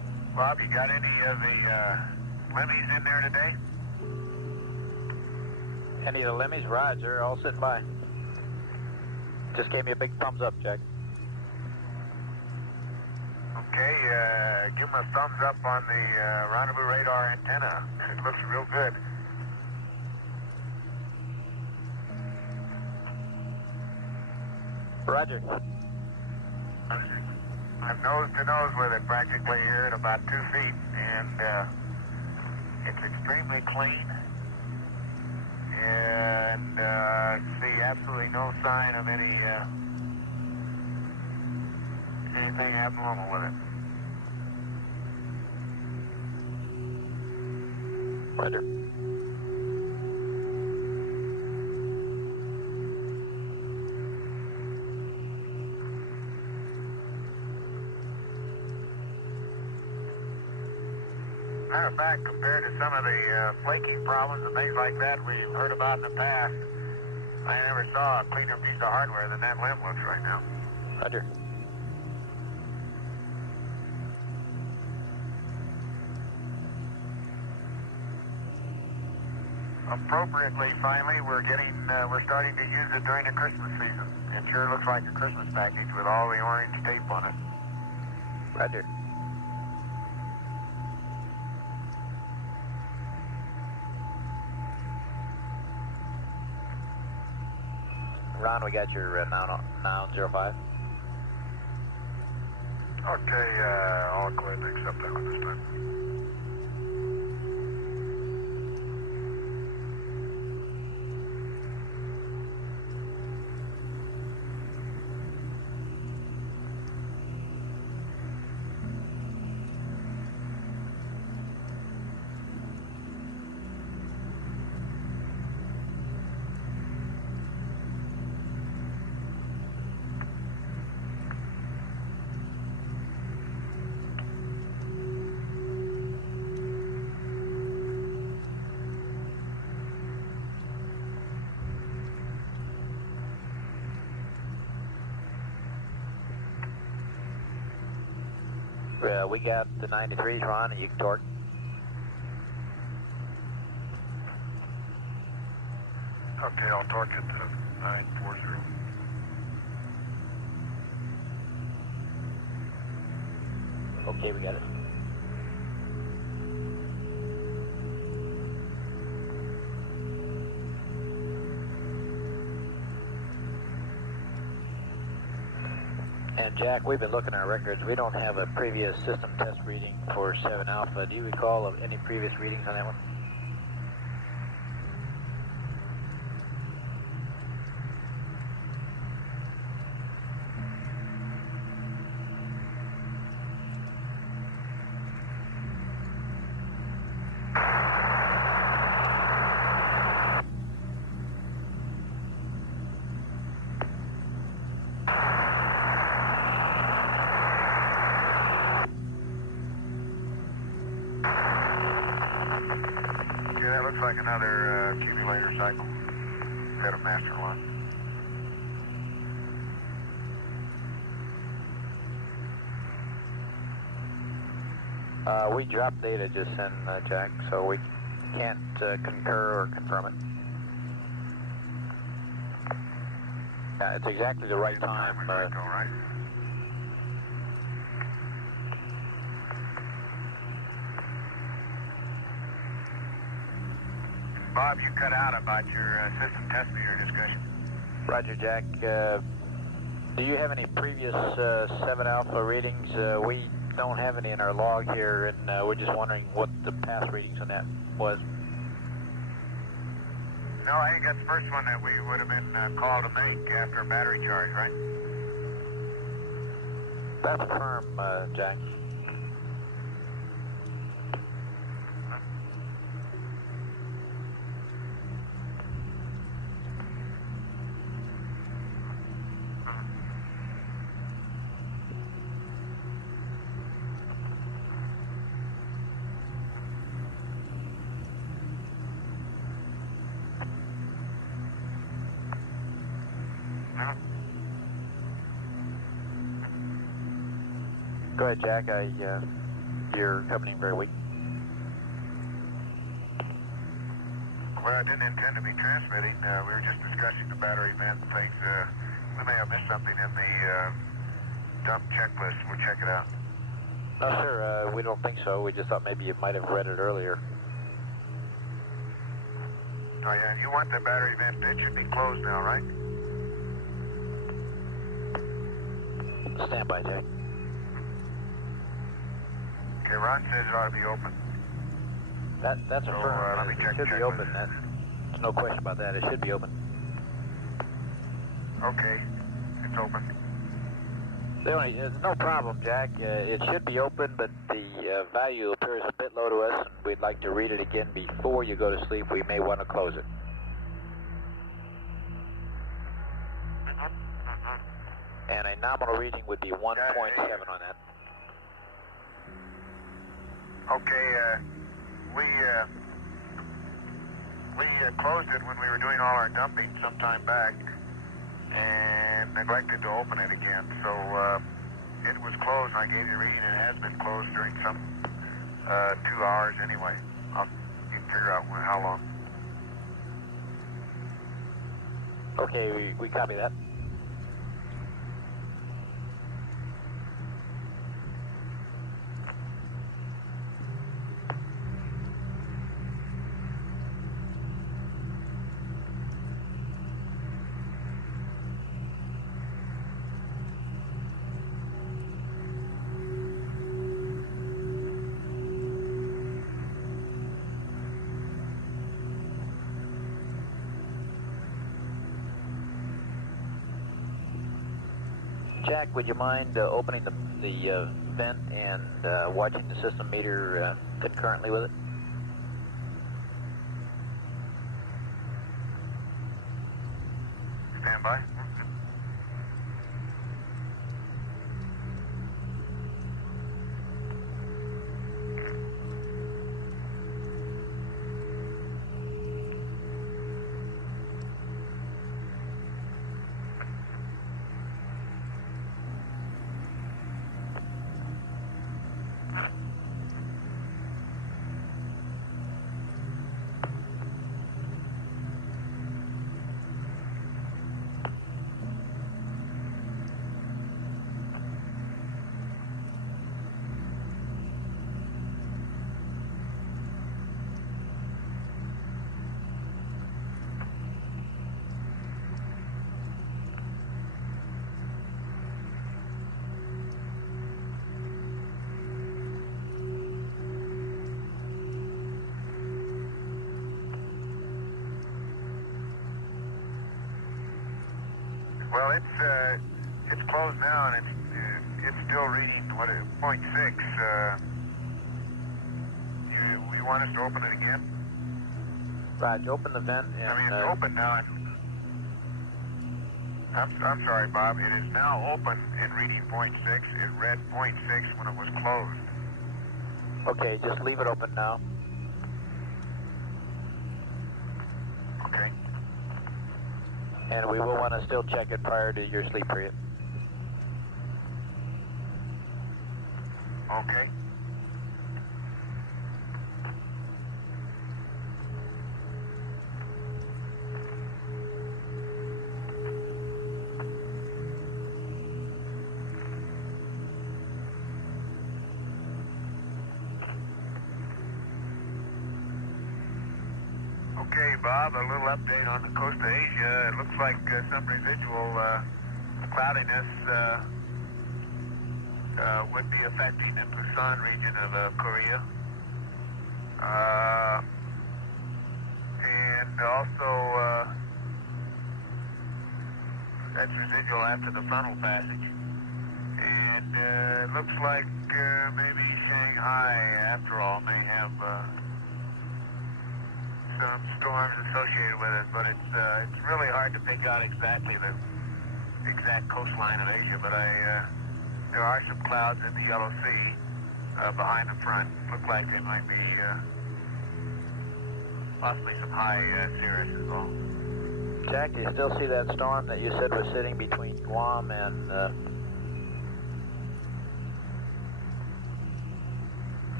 Bob, you got any of the Lemmies in there today? Any of the Lemmies? Roger, all sitting by. Just gave me a big thumbs up, Jack. Okay, give them a thumbs up on the rendezvous radar antenna. It looks real good. Roger. I'm nose to nose with it practically here at about 2 feet, and it's extremely clean, and see absolutely no sign of anything abnormal with it. Roger. Matter of fact, compared to some of the flaking problems and things like that we've heard about in the past, I never saw a cleaner piece of hardware than that limb looks right now. Roger. Appropriately, finally, we're starting to use it during the Christmas season. It sure looks like a Christmas package with all the orange tape on it. Roger. Ron, we got your noun 05. Okay, I'll go ahead and accept that one this time. We got the 93s, Ron, and you can torque. Okay, I'll torque it to 940. Okay, we got it. And Jack, we've been looking at our records. We don't have a previous system test reading for 7 Alpha. Do you recall of any previous readings on that one? Yeah, that looks like another accumulator cycle. Head of master one. We dropped data just in, Jack, so we can't concur or confirm it. Yeah, it's exactly the right time. Right? Bob, you cut out about your system test meter discussion. Roger, Jack. Do you have any previous 7 Alpha readings? We don't have any in our log here, and we're just wondering what the past readings on that was. No, I think that's the first one that we would have been called to make after a battery charge, right? That's firm, Jack. No. Go ahead, Jack. you're coming in very weak. Well, I didn't intend to be transmitting. We were just discussing the battery vent and things. We may have missed something in the dump checklist. We'll check it out. No, sir, we don't think so. We just thought maybe you might have read it earlier. Oh, yeah, you want the battery vent. It should be closed now, right? Stand by, Jack. Okay, Ron says it ought to be open. That's So, affirmed. let me check It should the be open. There's no question about that. It should be open. Okay, it's open. No problem, Jack. It should be open, but the value appears a bit low to us, and we'd like to read it again before you go to sleep. We may want to close it. And a nominal reading would be 1.7 on that. Okay, we closed it when we were doing all our dumping some time back and neglected to open it again. So it was closed, and I gave you a reading, and it has been closed during some 2 hours anyway. I'll figure out how long. Okay, we copy that. Jack, would you mind opening the vent and watching the system meter concurrently with it? Stand by. Well, it's closed now, and it's still reading 0.6. You want us to open it again? Right, open the vent and... I mean, it's open now. I'm sorry, Bob. It is now open and reading 0.6. It read 0.6 when it was closed. Okay, just leave it open now. Okay. And we will want to still check it prior to your sleep period. Okay. Okay, Bob, a little update on the coast of Asia. It looks like some residual cloudiness would be affecting the Busan region of Korea. And also, that's residual after the frontal passage. And it looks like maybe Shanghai, after all, may have some storms associated with it, but it's really hard to pick out exactly the exact coastline of Asia. But there are some clouds in the Yellow Sea behind the front. Look like they might be possibly some high cirrus as well. Jack, do you still see that storm that you said was sitting between Guam and...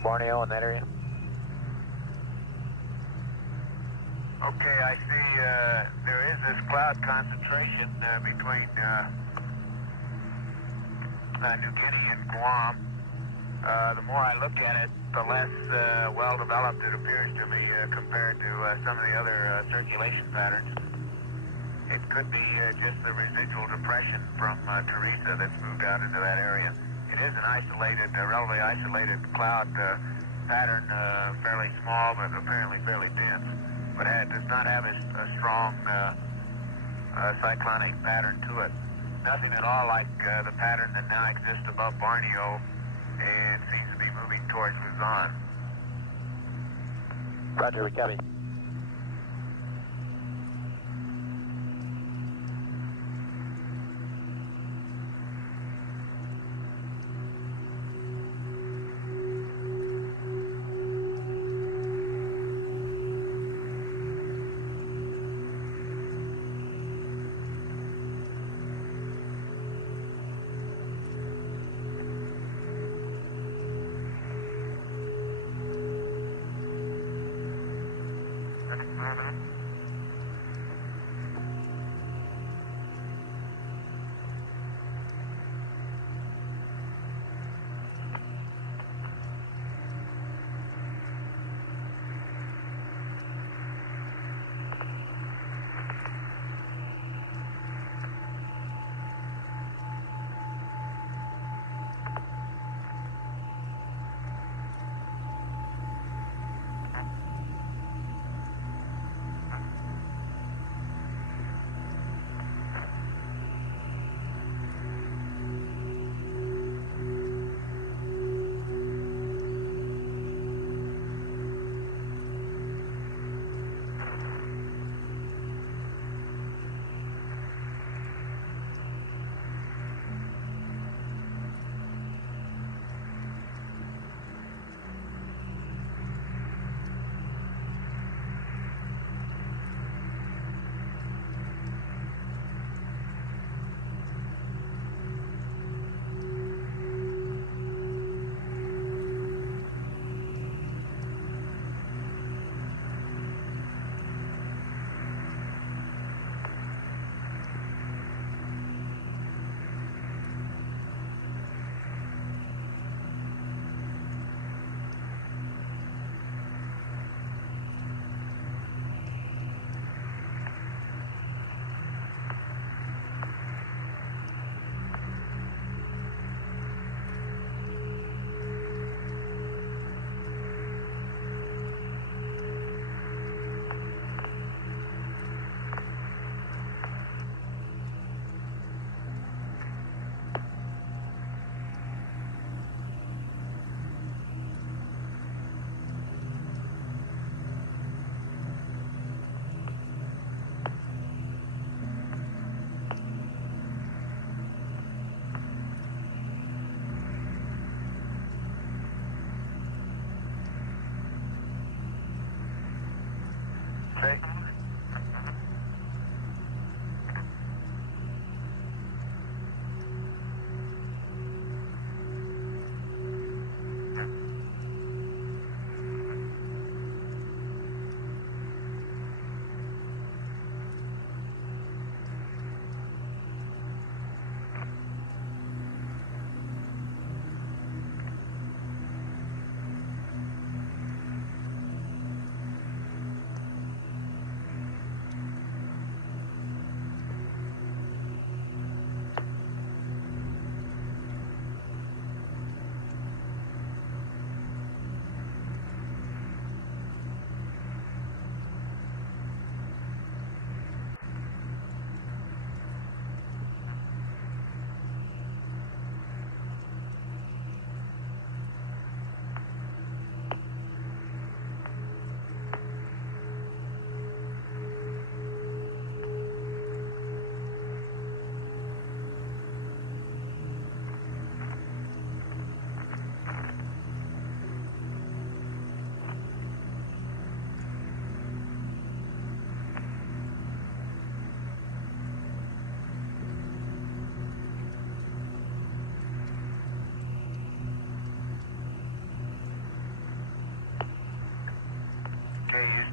Borneo in that area? Okay, I see there is this cloud concentration between New Guinea and Guam. The more I look at it, the less well-developed it appears to me compared to some of the other circulation patterns. It could be just the residual depression from Teresa that's moved out into that area. It is an isolated, relatively isolated cloud pattern, fairly small but apparently fairly dense, but it does not have a strong cyclonic pattern to it. Nothing at all like the pattern that now exists above Borneo and seems to be moving towards Luzon. Roger, we copy.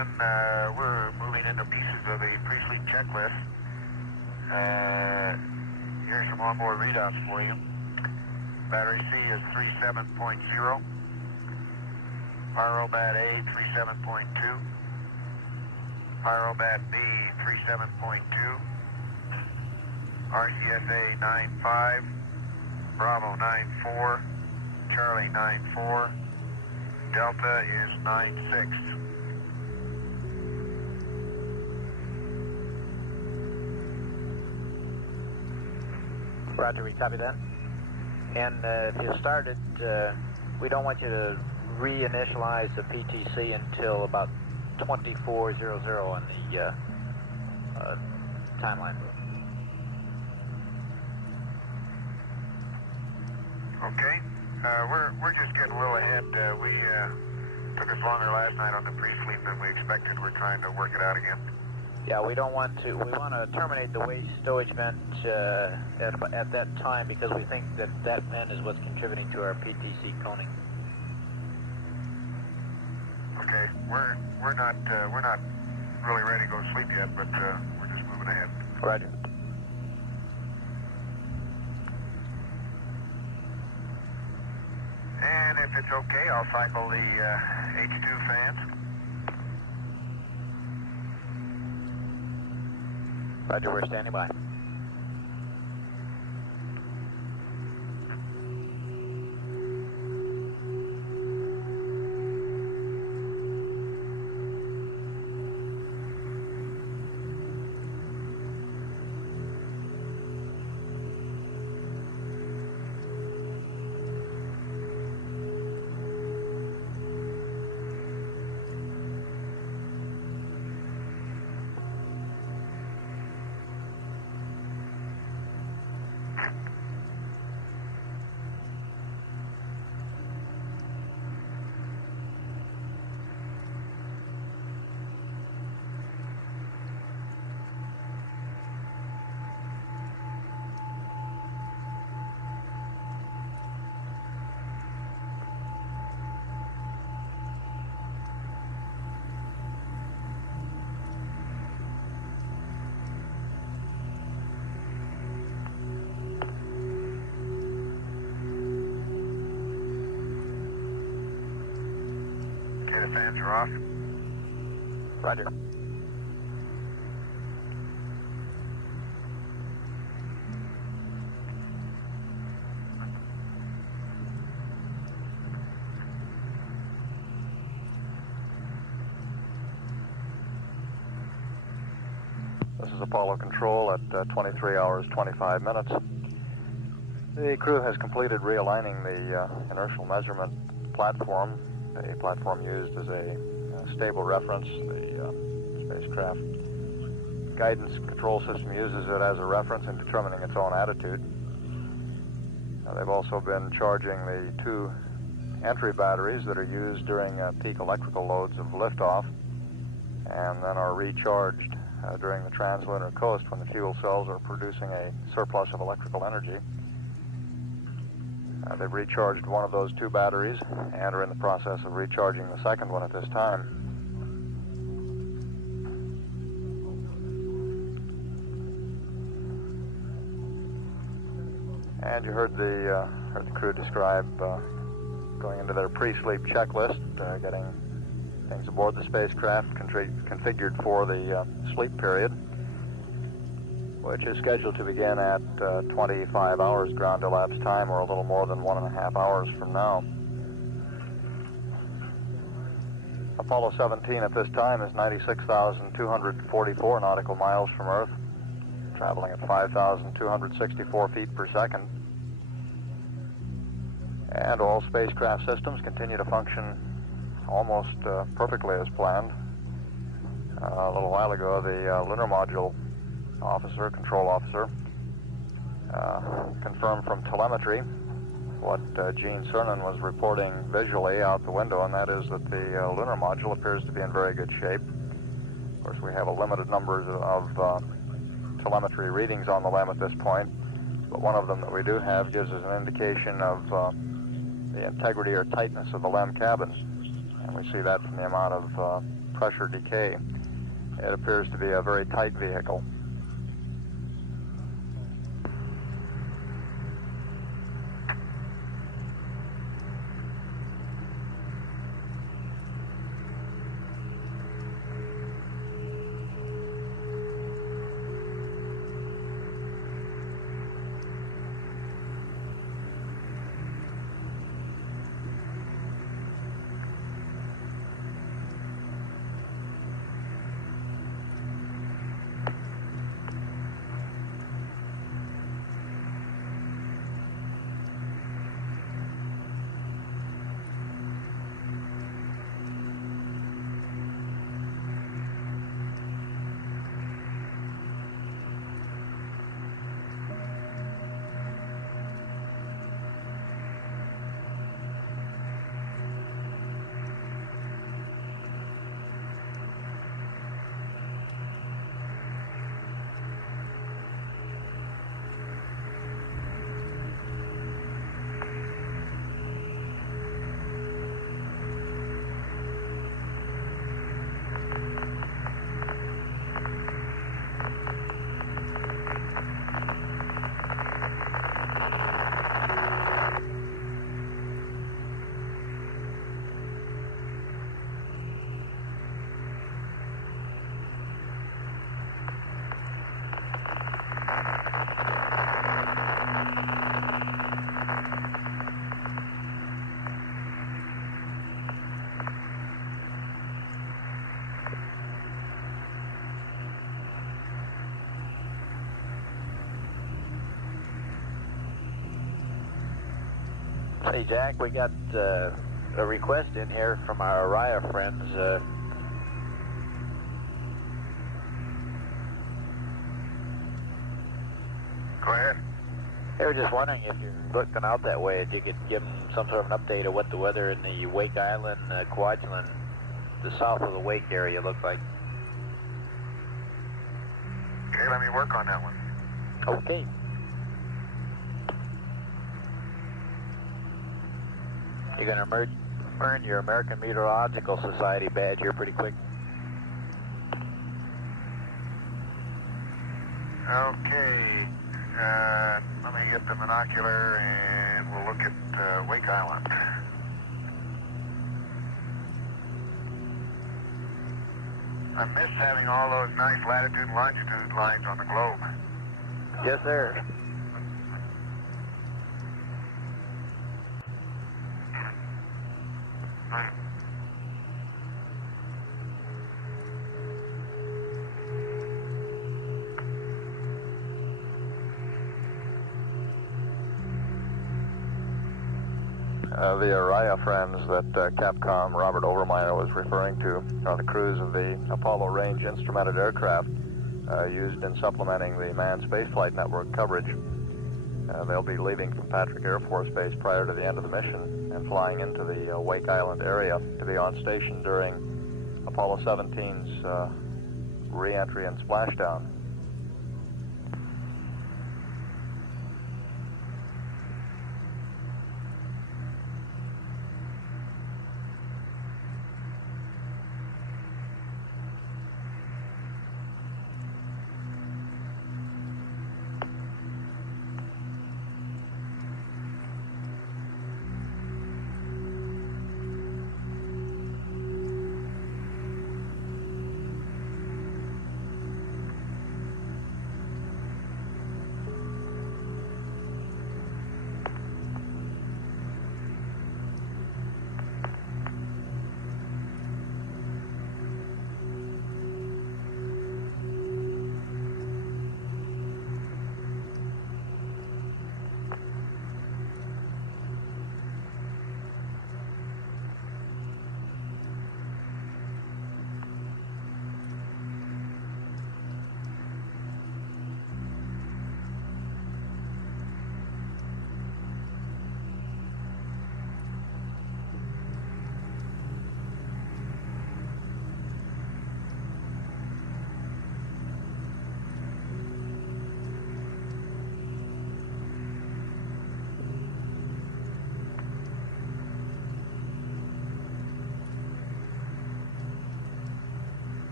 we're moving into pieces of the pre-sleep checklist. Here's some onboard readouts for you. Battery C is 37.0. Pyrobat A 37.2. Pyrobat B 37.2. RCSA 9.5. Bravo 9.4. Charlie 9.4. Delta is 9.6. Roger, we copy that. And if you started, we don't want you to reinitialize the PTC until about 2400 on the timeline. Okay. We're just getting a little ahead. We took us longer last night on the pre-sleep than we expected. We're trying to work it out again. Yeah, we don't want to. We want to terminate the waste stowage vent at that time because we think that that vent is what's contributing to our PTC coning. Okay, we're not really ready to go to sleep yet, but we're just moving ahead. Roger. And if it's okay, I'll cycle the H2 fans. Roger, we're standing by. Fans are off. Roger. This is Apollo Control at 23 hours 25 minutes. The crew has completed realigning the inertial measurement platform, a platform used as a stable reference. The spacecraft guidance control system uses it as a reference in determining its own attitude. They've also been charging the two entry batteries that are used during peak electrical loads of liftoff, and then are recharged during the translunar coast when the fuel cells are producing a surplus of electrical energy. They've recharged one of those two batteries and are in the process of recharging the second one at this time. And you heard the crew describe going into their pre-sleep checklist, getting things aboard the spacecraft configured for the sleep period, which is scheduled to begin at 25 hours ground elapsed time, or a little more than 1.5 hours from now. Apollo 17 at this time is 96,244 nautical miles from Earth, traveling at 5,264 feet per second. And all spacecraft systems continue to function almost perfectly as planned. A little while ago, the lunar module control officer, confirmed from telemetry what Gene Cernan was reporting visually out the window, and that is that the lunar module appears to be in very good shape. Of course, we have a limited number of telemetry readings on the LEM at this point, but one of them that we do have gives us an indication of the integrity or tightness of the LEM cabins, and we see that from the amount of pressure decay. It appears to be a very tight vehicle. Hey, Jack, we got a request in here from our Araya friends. Go ahead. They were just wondering if you're looking out that way, if you could give them some sort of an update of what the weather in the Wake Island, Kwajalein, the south of the Wake area looks like. Okay, let me work on that one. Okay. You're going to earn your American Meteorological Society badge here pretty quick. Okay. Let me get the binocular and we'll look at Wake Island. I miss having all those nice latitude and longitude lines on the globe. Yes, sir. The Araya friends that Capcom Robert Overmyer was referring to are the crews of the Apollo range instrumented aircraft used in supplementing the manned spaceflight network coverage. They'll be leaving from Patrick Air Force Base prior to the end of the mission and flying into the Wake Island area to be on station during Apollo 17's re-entry and splashdown.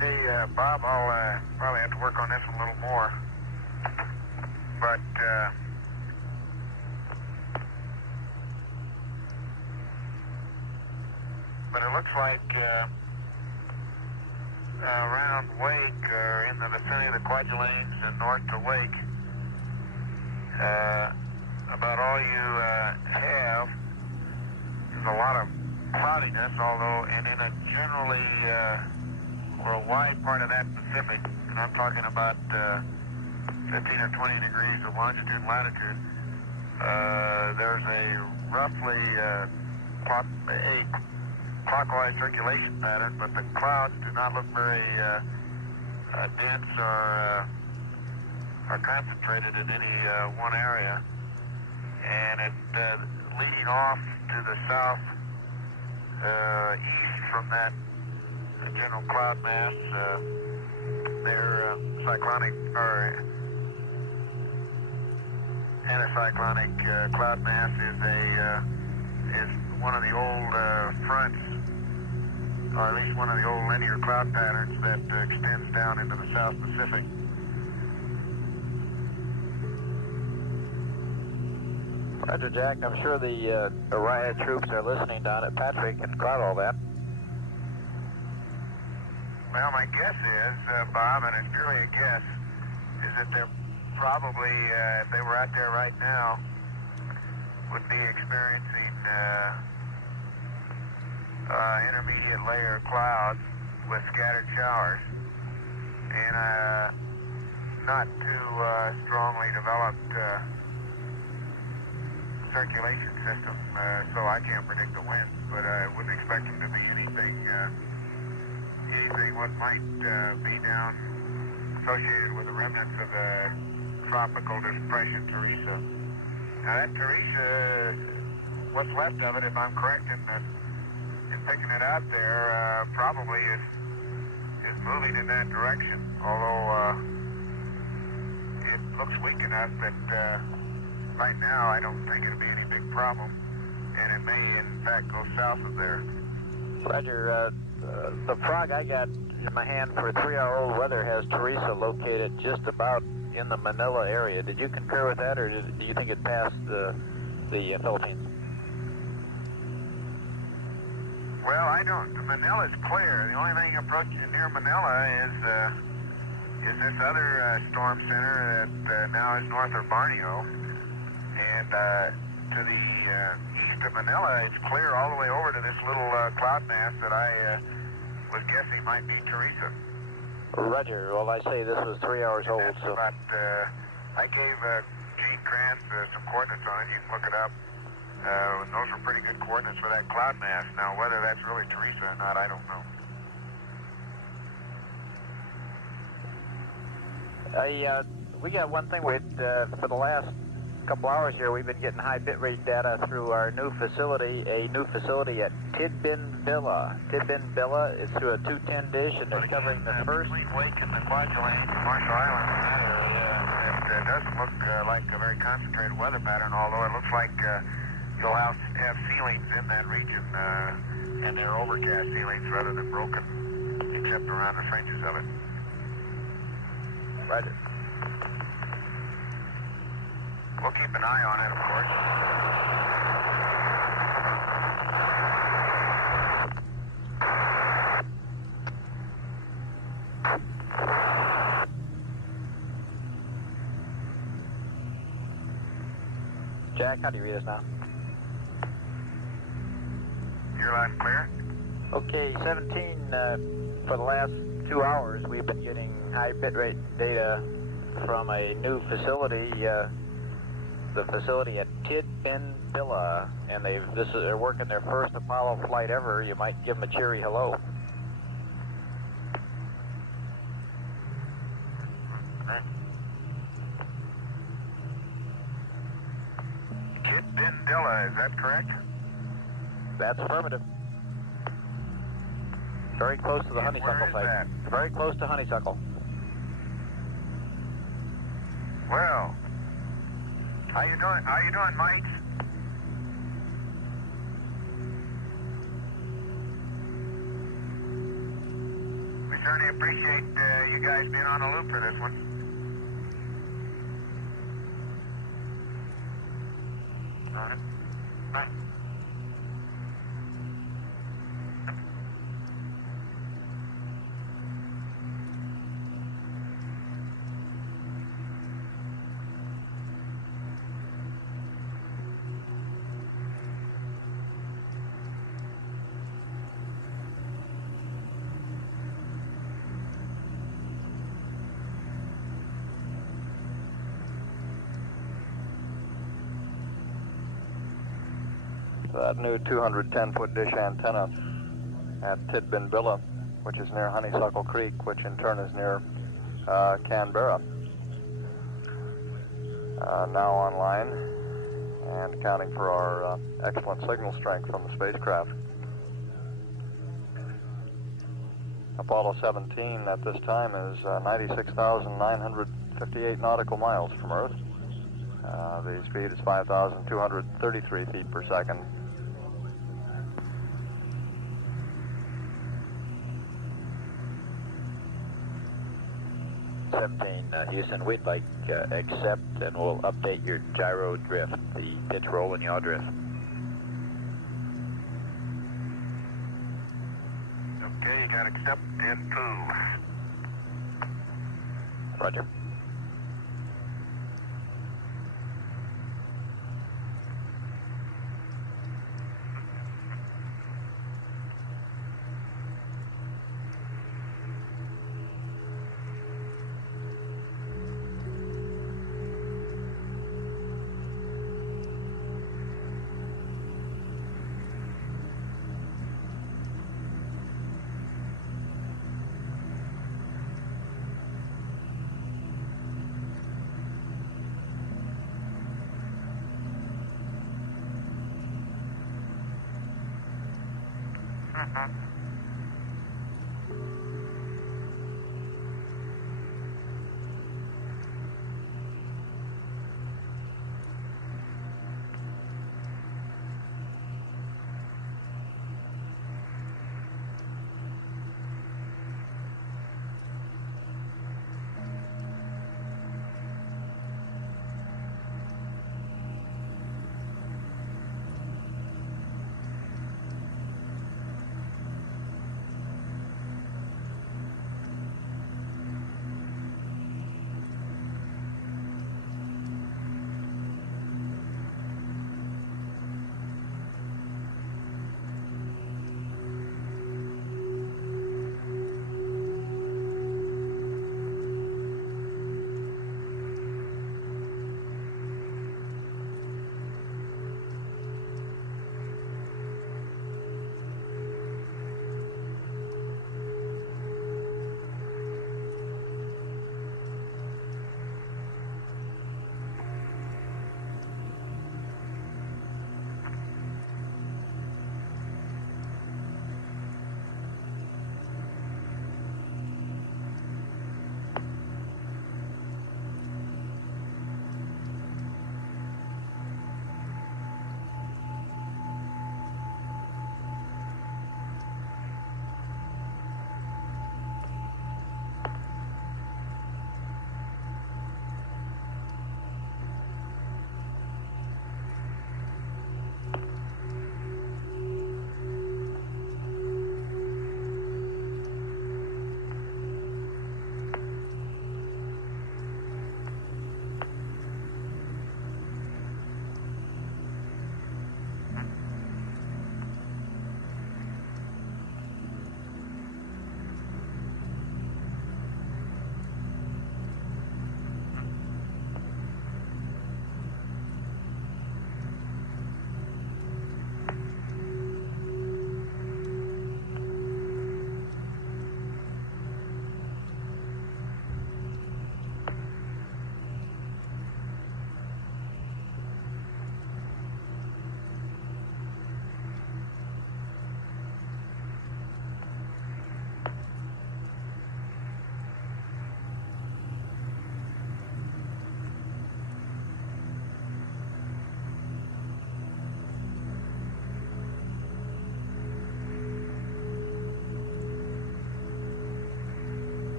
Okay, Bob, I'll probably have to work on this one a little more. But it looks like around Wake, or in the vicinity of the Kwajaleins and north to Wake, about all you have is a lot of cloudiness, although, and in a generally, or a wide part of that Pacific, and I'm talking about 15 or 20 degrees of longitude and latitude, there's a roughly a clockwise circulation pattern, but the clouds do not look very dense or concentrated in any one area. And it leading off to the south east from that general cloud mass, their cyclonic or anticyclonic cloud mass is one of the old fronts, or at least one of the old linear cloud patterns that extends down into the South Pacific. Roger, Jack. I'm sure the Orion troops are listening down at Patrick and cloud all that. Well, my guess is, Bob, and it's purely a guess, is that they're probably, if they were out there right now, would be experiencing intermediate layer clouds with scattered showers and not too strongly developed circulation system, so I can't predict the winds, but I wouldn't expect them to be anything what might be down associated with the remnants of the tropical depression Teresa. Now that Teresa, what's left of it, if I'm correct in picking it out there, probably is moving in that direction, although it looks weak enough that right now I don't think it'll be any big problem, and it may in fact go south of there. Roger, the frog I got in my hand for 3-hour-old weather has Teresa located just about in the Manila area. Did you concur with that, or do you think it passed the Philippines? Well, I don't. Manila's clear. The only thing approaching near Manila is this other storm center that now is north of Borneo, and to the east of Manila, it's clear all the way over to this little cloud mass that I was guessing might be Teresa. Roger. Well, I say this was 3 hours old, so... About, I gave Gene Kranz some coordinates on it. You can look it up. Those were pretty good coordinates for that cloud mass. Now, whether that's really Teresa or not, I don't know. We got one thing for the last couple hours here, we've been getting high bitrate data through our new facility, at Tidbin Villa. Tidbin Villa is through a 210 dish, and they're covering the first... Between Wake and the Kwajalein, Marshall Islands, in that area, it doesn't look like a very concentrated weather pattern, although it looks like you'll have ceilings in that region, and they're overcast ceilings rather than broken, except around the fringes of it. Roger. We'll keep an eye on it, of course. Jack, how do you read us now? You're loud and clear? Okay, 17, for the last 2 hours, we've been getting high bitrate data from a new facility, the facility at Tidbin Villa, and they're working their first Apollo flight ever. You might give them a cheery hello. Tidbin Villa, is that correct? That's affirmative. Very close to the honeysuckle site. That? Very close to honeysuckle. Well, how you doing, Mike? We certainly appreciate you guys being on the loop for this one. All right. Bye. That new 210-foot dish antenna at Tidbinbilla, which is near Honeysuckle Creek, which in turn is near Canberra, now online and accounting for our excellent signal strength from the spacecraft. Apollo 17 at this time is 96,958 nautical miles from Earth. The speed is 5,233 feet per second. Houston, we'd like accept and we'll update your gyro drift, the pitch, roll, and yaw drift. Okay, you got accept and poo. Roger.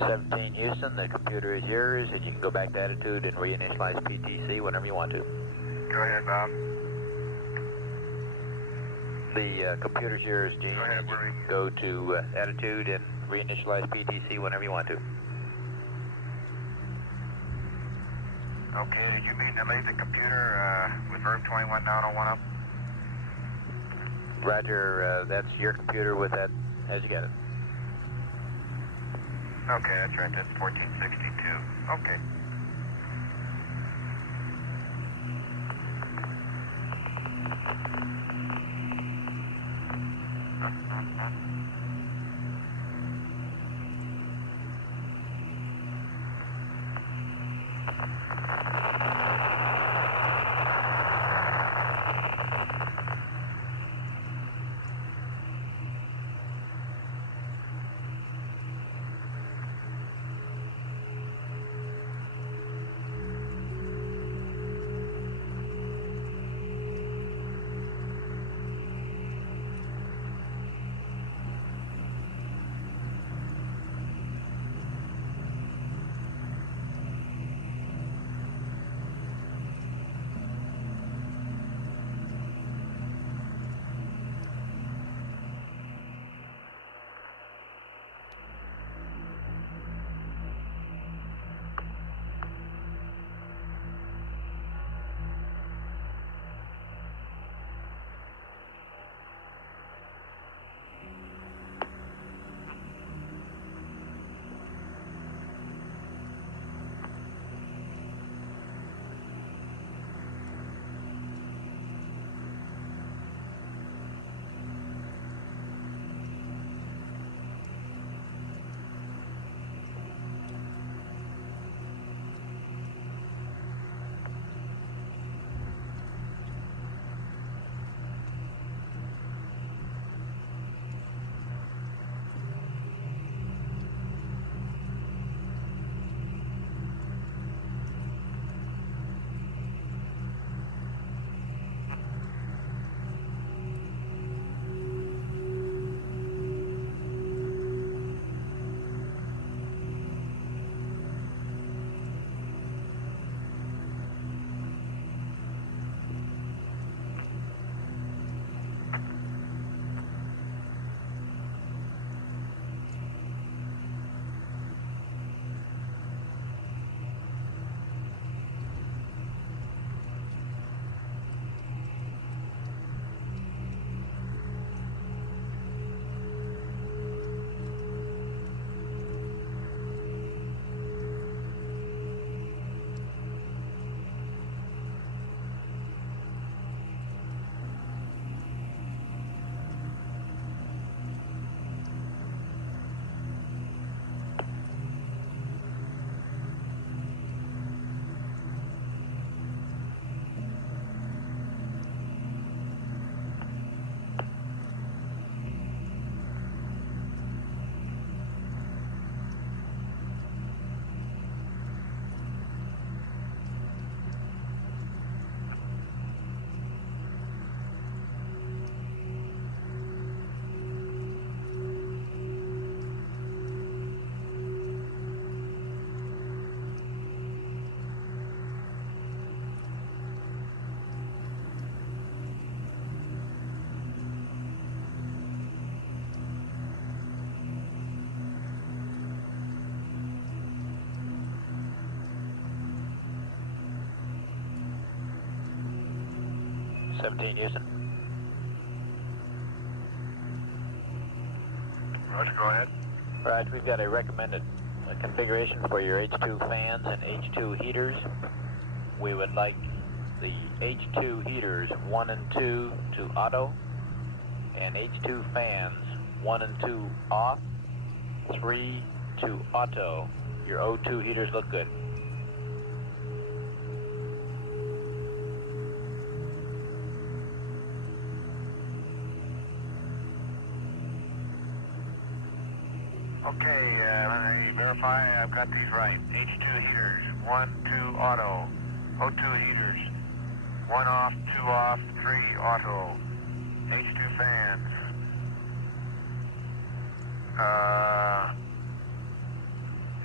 17 Houston, the computer is yours, and you can go back to attitude and reinitialize PTC whenever you want to. Go ahead, Bob. The computer's yours, Gene. Go ahead, You Marie. can go to attitude and reinitialize PTC whenever you want to. Okay, did you mean to leave the computer with verb 21 down on 1 up? Roger, that's your computer with that as you got it. Okay, that's right. That's 1462. Okay. Seventeen Houston. Roger, go ahead. Right, we've got a recommended configuration for your H2 fans and H2 heaters. We would like the H2 heaters 1 and 2 to auto, and H2 fans 1 and 2 off, 3 to auto. Your O2 heaters look good. Okay, let me verify I've got these right. H2 heaters, 1, 2 auto. O2 heaters, 1 off, 2 off, 3 auto. H2 fans.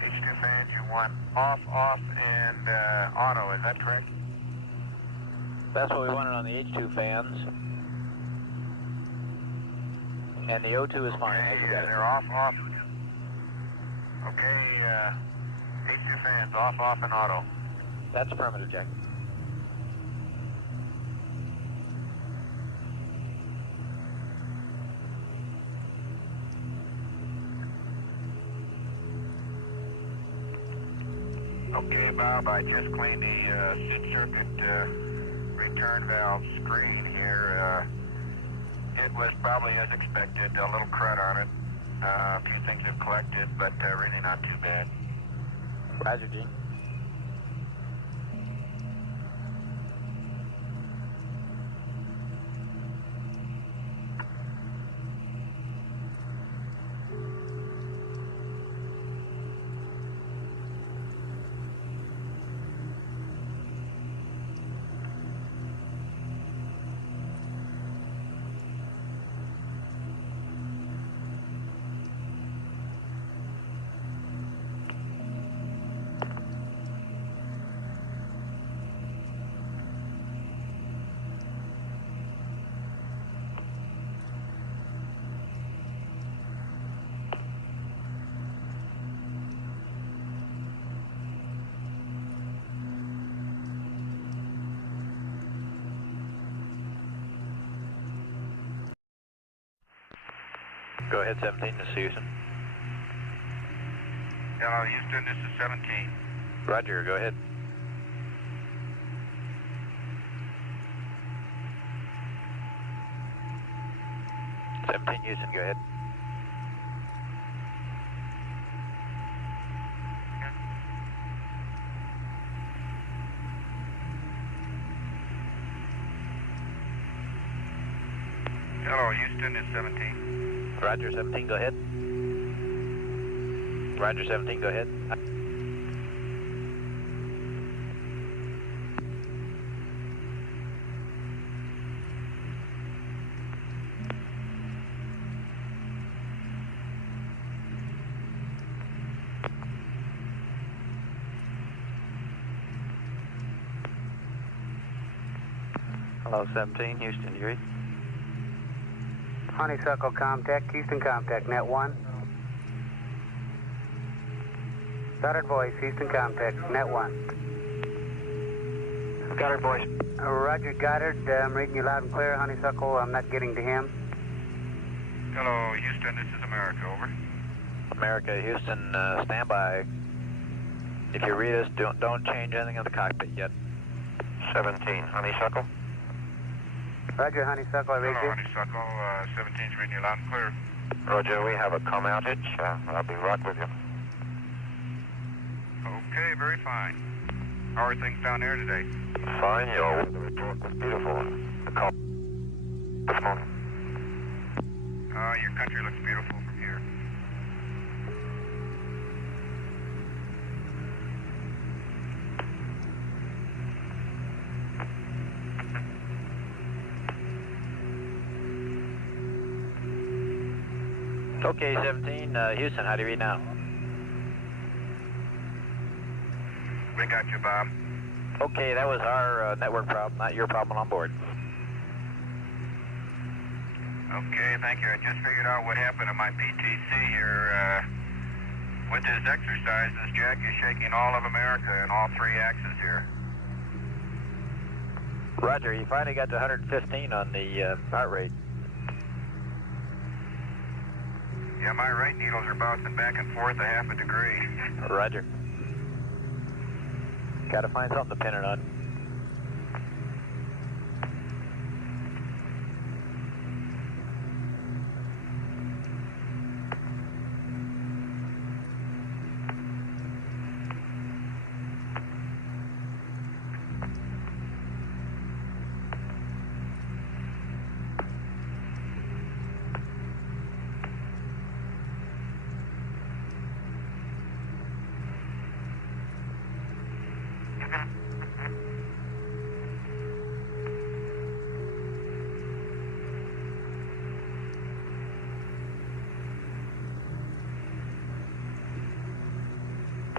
H2 fans, you want off, and auto, is that correct? That's what we wanted on the H2 fans. And the O2 is fine. Okay, they're off. Okay, H2 fans, off, and auto. That's affirmative, Jack. Okay, Bob, I just cleaned the seat circuit return valve screen here. It was probably as expected, a little crud on it. A few things have collected, but really not too bad. Roger, Gene. Go ahead, 17, this is Houston. Hello, Houston, this is 17. Roger, go ahead. Houston, go ahead. Hello, Houston, it's 17. Roger, 17, go ahead. Roger, 17, go ahead. Hello, 17, Houston, you read? Honeysuckle Comtech, Houston Comtech, net 1. Goddard voice, Houston Comtech, net 1. Goddard voice. Roger, Goddard, I'm reading you loud and clear. Honeysuckle, I'm not getting to him. Hello, Houston, this is America, over. America, Houston, stand by. If you read us, don't change anything in the cockpit yet. 17, Honeysuckle. Roger, Honeysuckle, I read Hello, you. Honeysuckle, 17's reading you loud and clear. Roger, we have a comm outage. I'll be right with you. Okay, very fine. How are things down there today? Fine, your weather report was beautiful. The call this morning. Your country looks beautiful from here. Okay, 17, Houston, how do you read now? We got you, Bob. Okay, that was our network problem, not your problem on board. Okay, thank you. I just figured out what happened to my PTC here. With this exercise, this jack is shaking all of America in all three axes here. Roger, you finally got to 115 on the heart rate. Yeah, my right needles are bouncing back and forth a half a degree. Roger. Gotta find something to pin it on.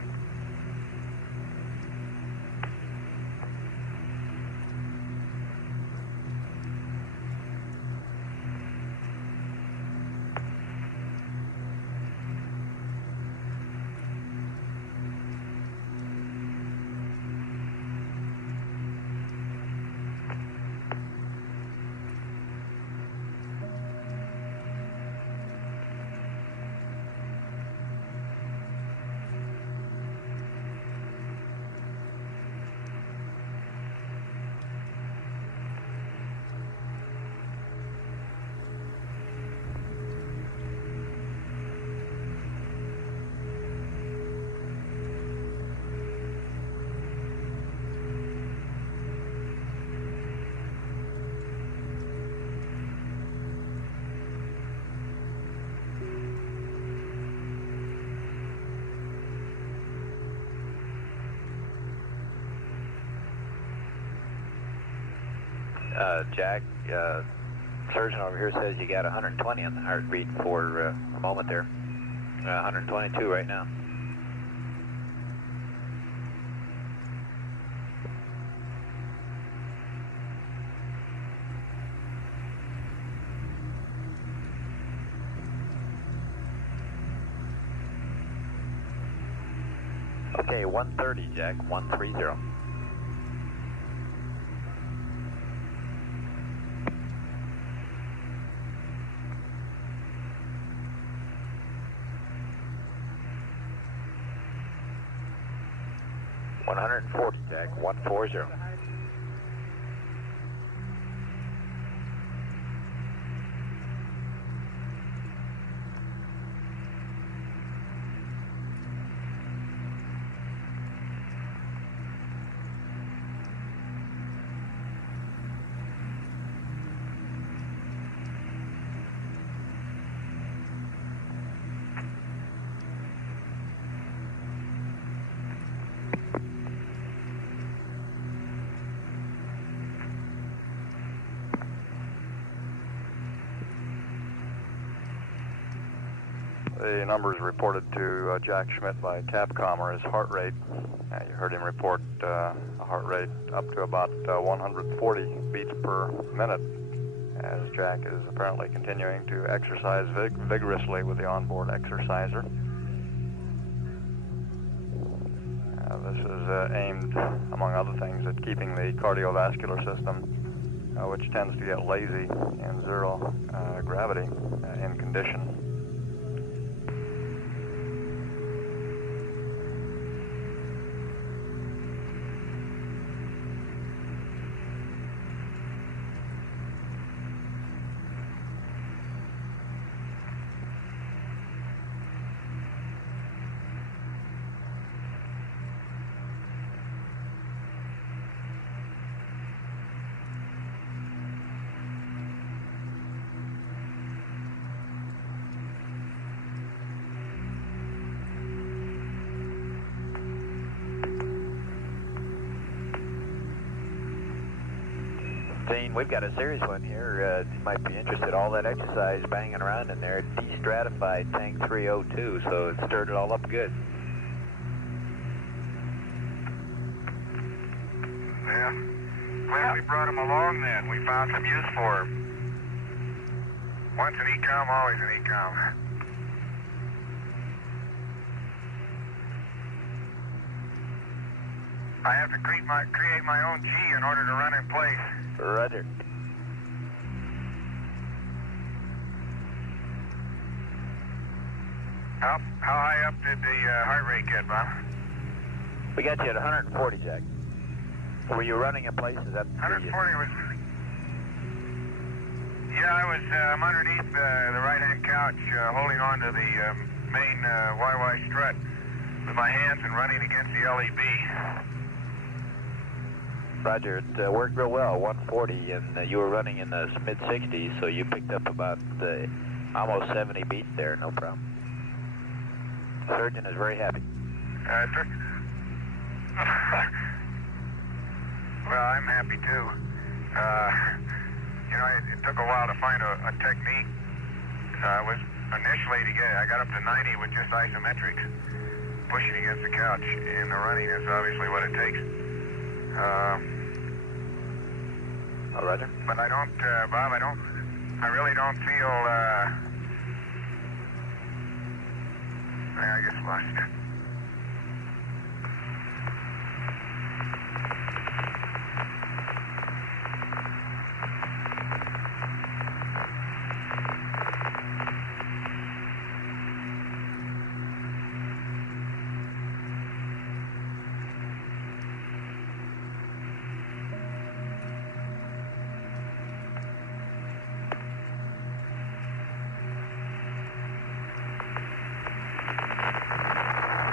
Jack, surgeon over here says you got 120 on the heartbeat for a moment there. 122 right now. Okay, 130, Jack, 130. Jack, 140. The numbers reported to Jack Schmidt by Capcom are his heart rate. You heard him report a heart rate up to about 140 beats per minute, as Jack is apparently continuing to exercise vigorously with the onboard exerciser. This is aimed, among other things, at keeping the cardiovascular system, which tends to get lazy in zero gravity, in condition. Dean, we've got a serious one here. You might be interested. All that exercise banging around in there, destratified tank 302, so it stirred it all up good. Yeah. Glad we brought him along then. We found some use for him. Once an ECOM, always an ECOM. I have to create my own G in order to run in place. Roger. How high up did the heart rate get, Bob? We got you at 140, Jack. Were you running in place? Is that 140 was... Yeah, I'm underneath the right-hand couch, holding on to the main YY strut with my hands and running against the LEB. Roger, it worked real well, 140, and you were running in the mid-60s, so you picked up about almost 70 beats there, no problem. Surgeon is very happy. Well, I'm happy too. You know, it took a while to find a technique. I got up to 90 with just isometrics, pushing against the couch, and the running is obviously what it takes. Oh, Roger. But I don't, Bob, I really don't feel, I guess lost.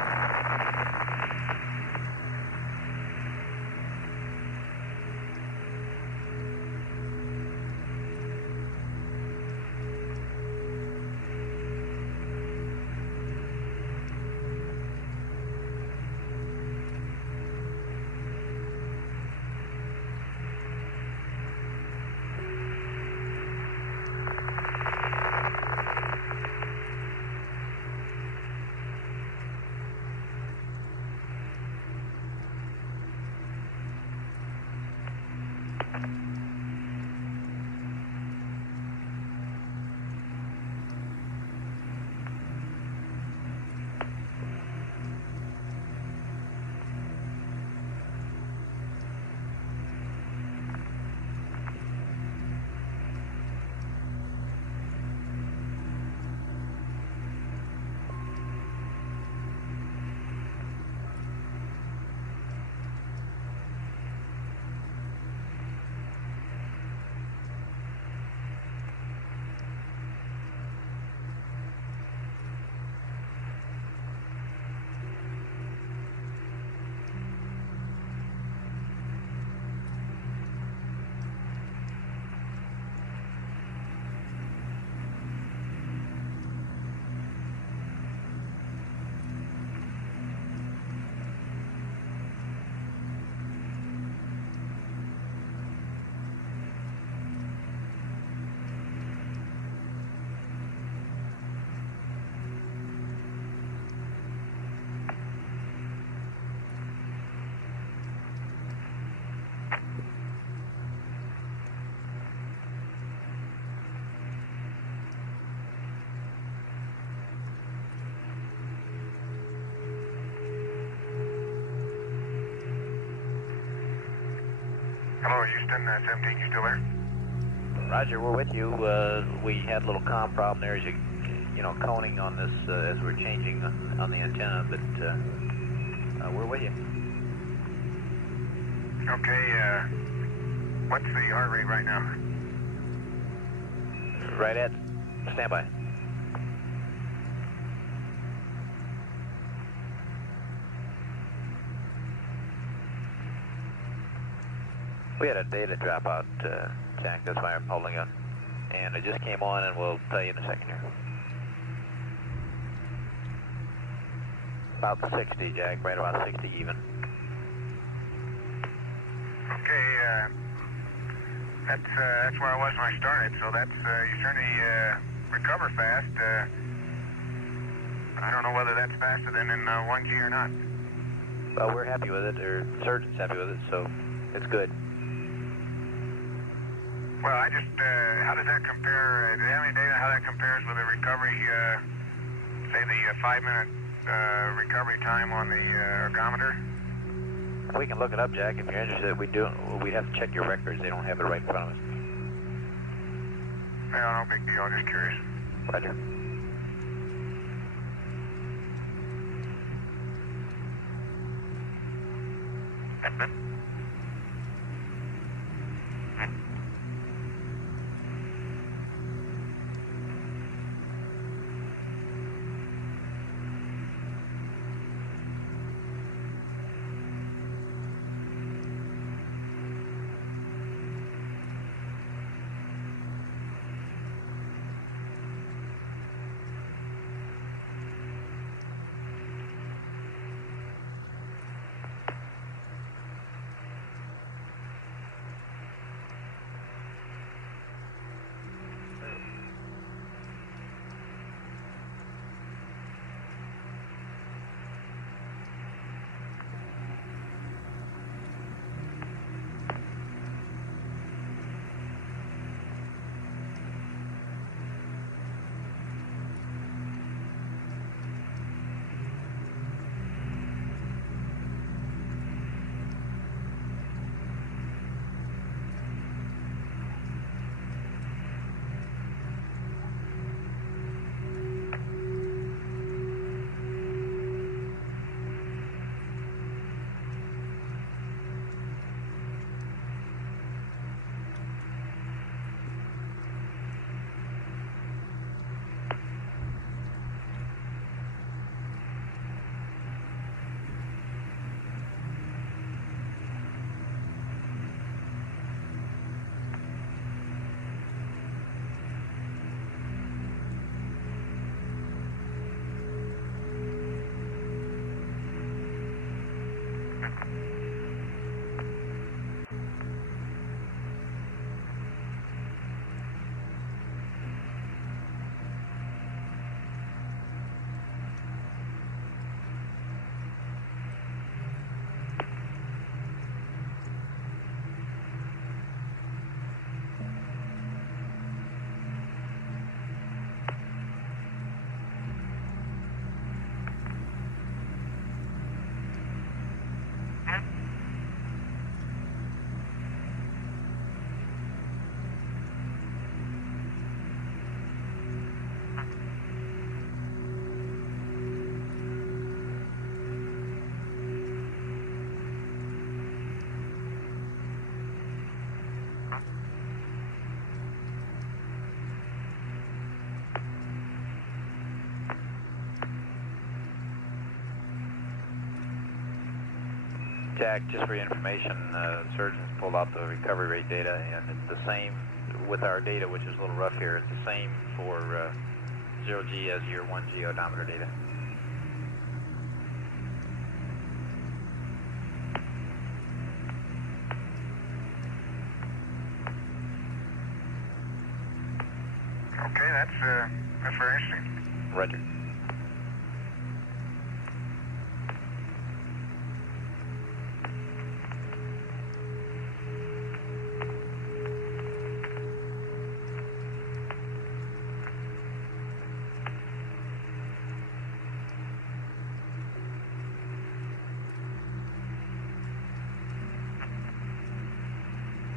Hello, Houston, 17, you still there? Roger, we're with you. We had a little comm problem there as you know, coning on this as we're changing on the antenna, but we're with you. Okay, what's the heart rate right now? Right at standby. We had a data dropout, Jack, that's why I'm holding on. And it just came on, and we'll tell you in a second here. About 60, Jack, right about 60 even. Okay, that's where I was when I started, so that's, you certainly recover fast. I don't know whether that's faster than in 1G or not. Well, we're happy with it, or the surgeon's happy with it, so it's good. Well, I just, how does that compare, do you have any data how that compares with the recovery, say the 5-minute recovery time on the ergometer? We can look it up, Jack, if you're interested. We'd have to check your records. They don't have it right in front of us. Well, no big deal, just curious. Roger. Jack, just for your information, the surgeons pulled out the recovery rate data, and it's the same with our data, which is a little rough here. It's the same for 0G as your 1G odometer data. Okay, that's very interesting. Roger.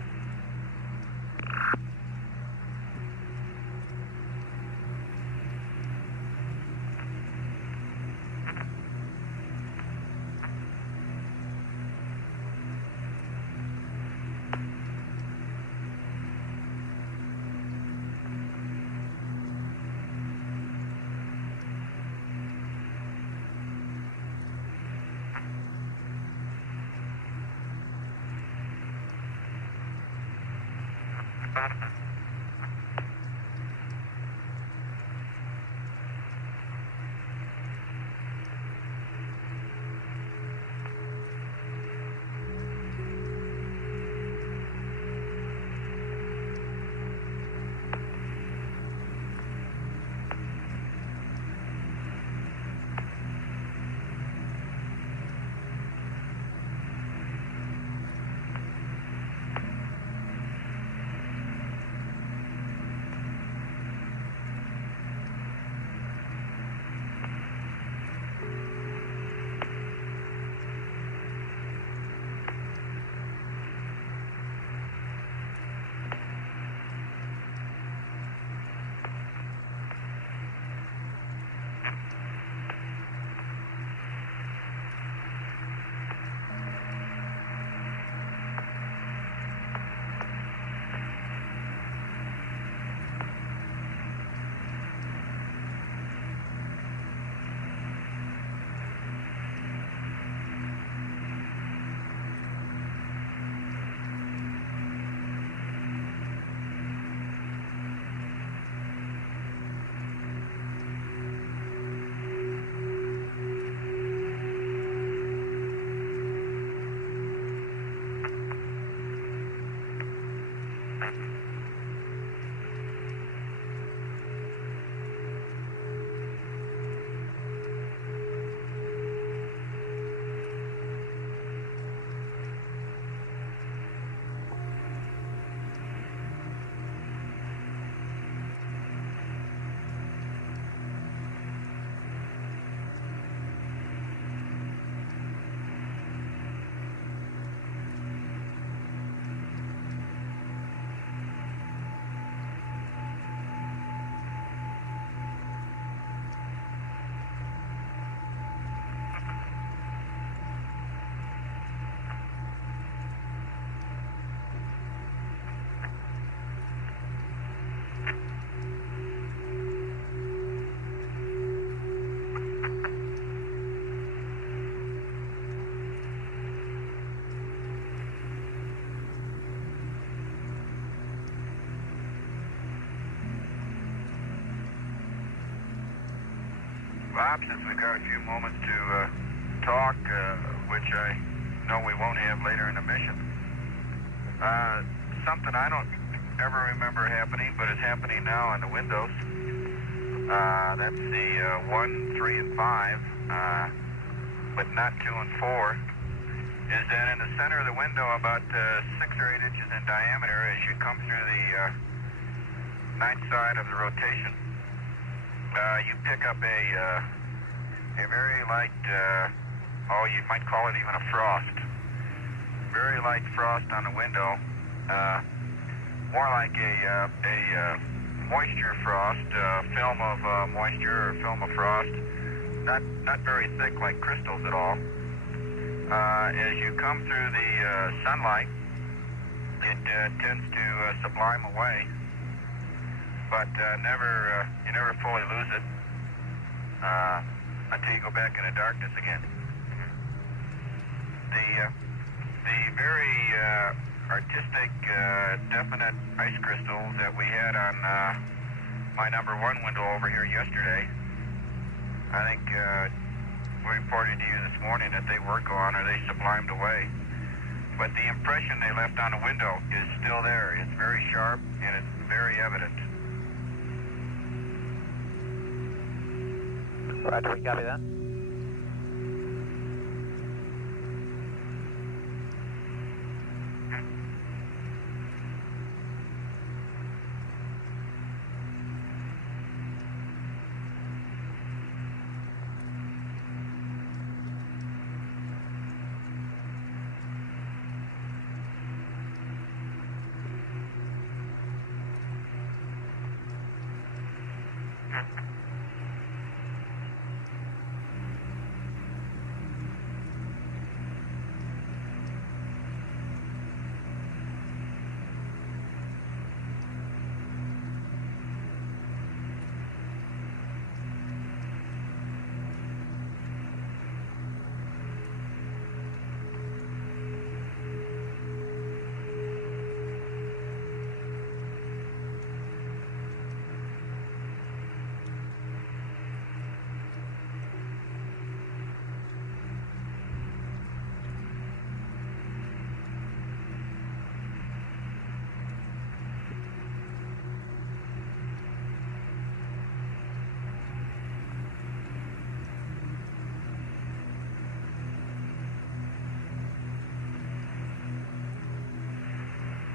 Bob, since we've got a few moments to talk, which I know we won't have later in the mission, something I don't ever remember happening, but it's happening now on the windows. That's the 1, 3, and 5, but not 2 and 4, is that in the center of the window, about 6 or 8 inches in diameter, as you come through the night side of the rotation, you pick up a very light, you might call it even a frost. Very light frost on the window, more like a moisture frost, film of moisture or film of frost, not very thick like crystals at all. As you come through the sunlight, it tends to sublime away, but you never fully lose it until you go back into darkness again. The very artistic, definite ice crystals that we had on my number 1 window over here yesterday, I think we reported to you this morning that they were gone or they sublimed away. But the impression they left on the window is still there. It's very sharp and it's very evident. Roger, we copy that.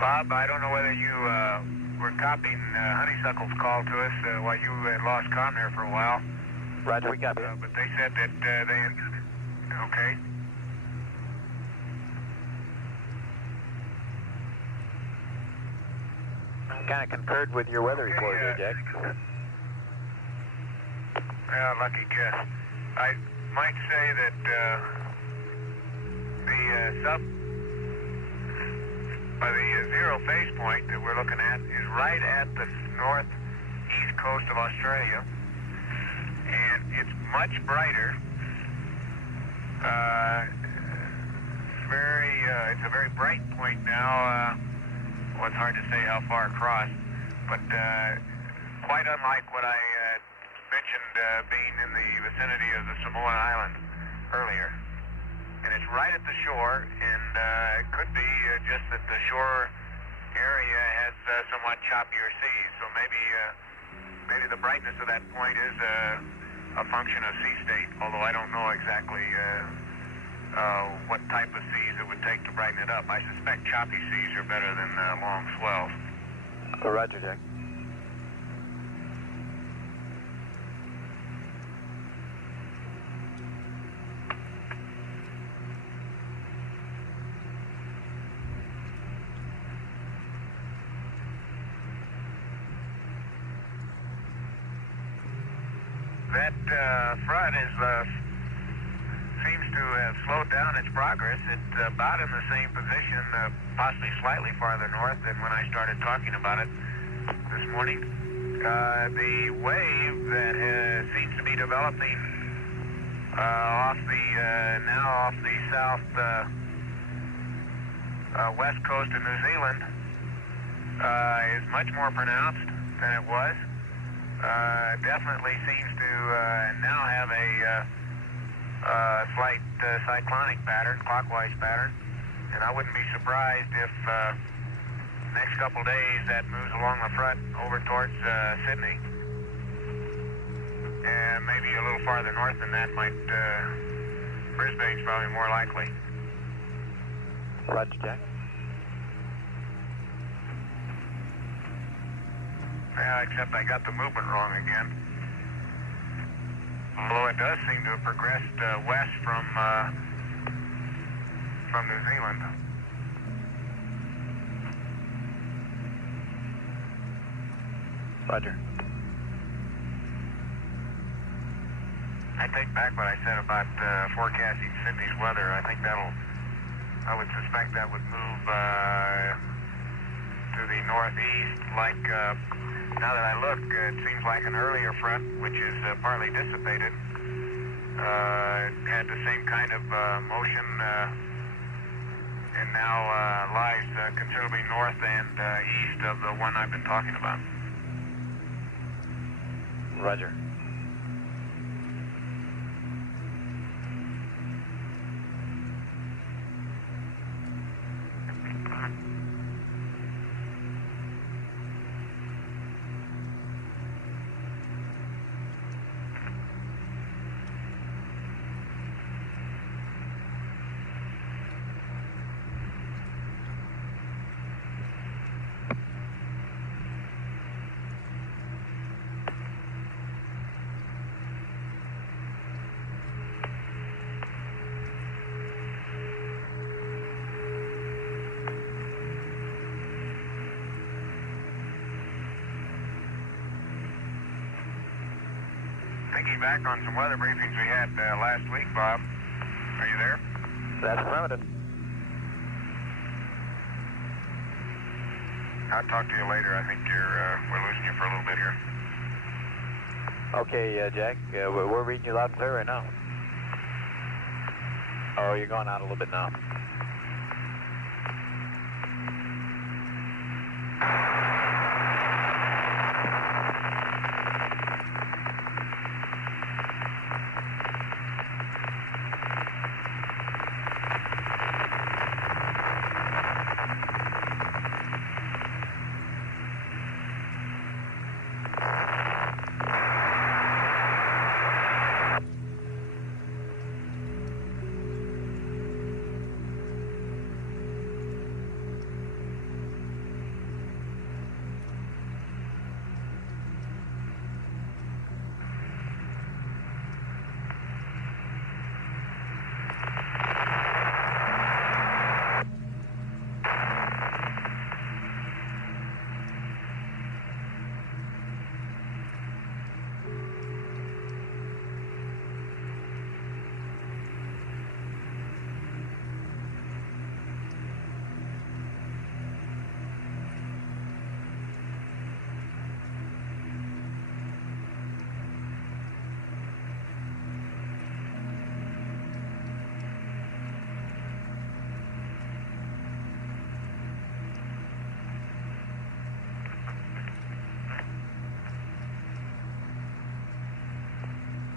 Bob, I don't know whether you were copying Honeysuckle's call to us while you had lost comm there for a while. Roger, we copy. But they said that they had... Okay. Kind of concurred with your weather report here, Jack. Yeah, lucky guess. I might say that the zero phase point that we're looking at is right at the northeast coast of Australia, and it's much brighter. It's a very bright point now. Well, it's hard to say how far across, but quite unlike what I mentioned being in the vicinity of the Samoan Islands earlier. And it's right at the shore, and it could be just that the shore area has somewhat choppier seas, so maybe the brightness of that point is a function of sea state, although I don't know exactly what type of seas it would take to brighten it up. I suspect choppy seas are better than long swells. Roger, Jack. That front seems to have slowed down its progress. It's about in the same position, possibly slightly farther north than when I started talking about it this morning. The wave that seems to be developing off the south west coast of New Zealand is much more pronounced than it was. Definitely seems to now have a slight cyclonic pattern, clockwise pattern, and I wouldn't be surprised if next couple days that moves along the front over towards Sydney, and maybe a little farther north than that Brisbane's probably more likely. Roger, Jack. Yeah, except I got the movement wrong again. Although it does seem to have progressed west from New Zealand. Roger. I take back what I said about forecasting Sydney's weather. I think I would suspect that would move to the northeast like... now that I look, it seems like an earlier front, which is partly dissipated, had the same kind of motion and now lies considerably north and east of the one I've been talking about. Roger. Thinking back on some weather briefings we had last week, Bob. Are you there? That's affirmative. I'll talk to you later. I think we're losing you for a little bit here. Okay, Jack, we're reading you loud and clear right now. Oh, you're going out a little bit now.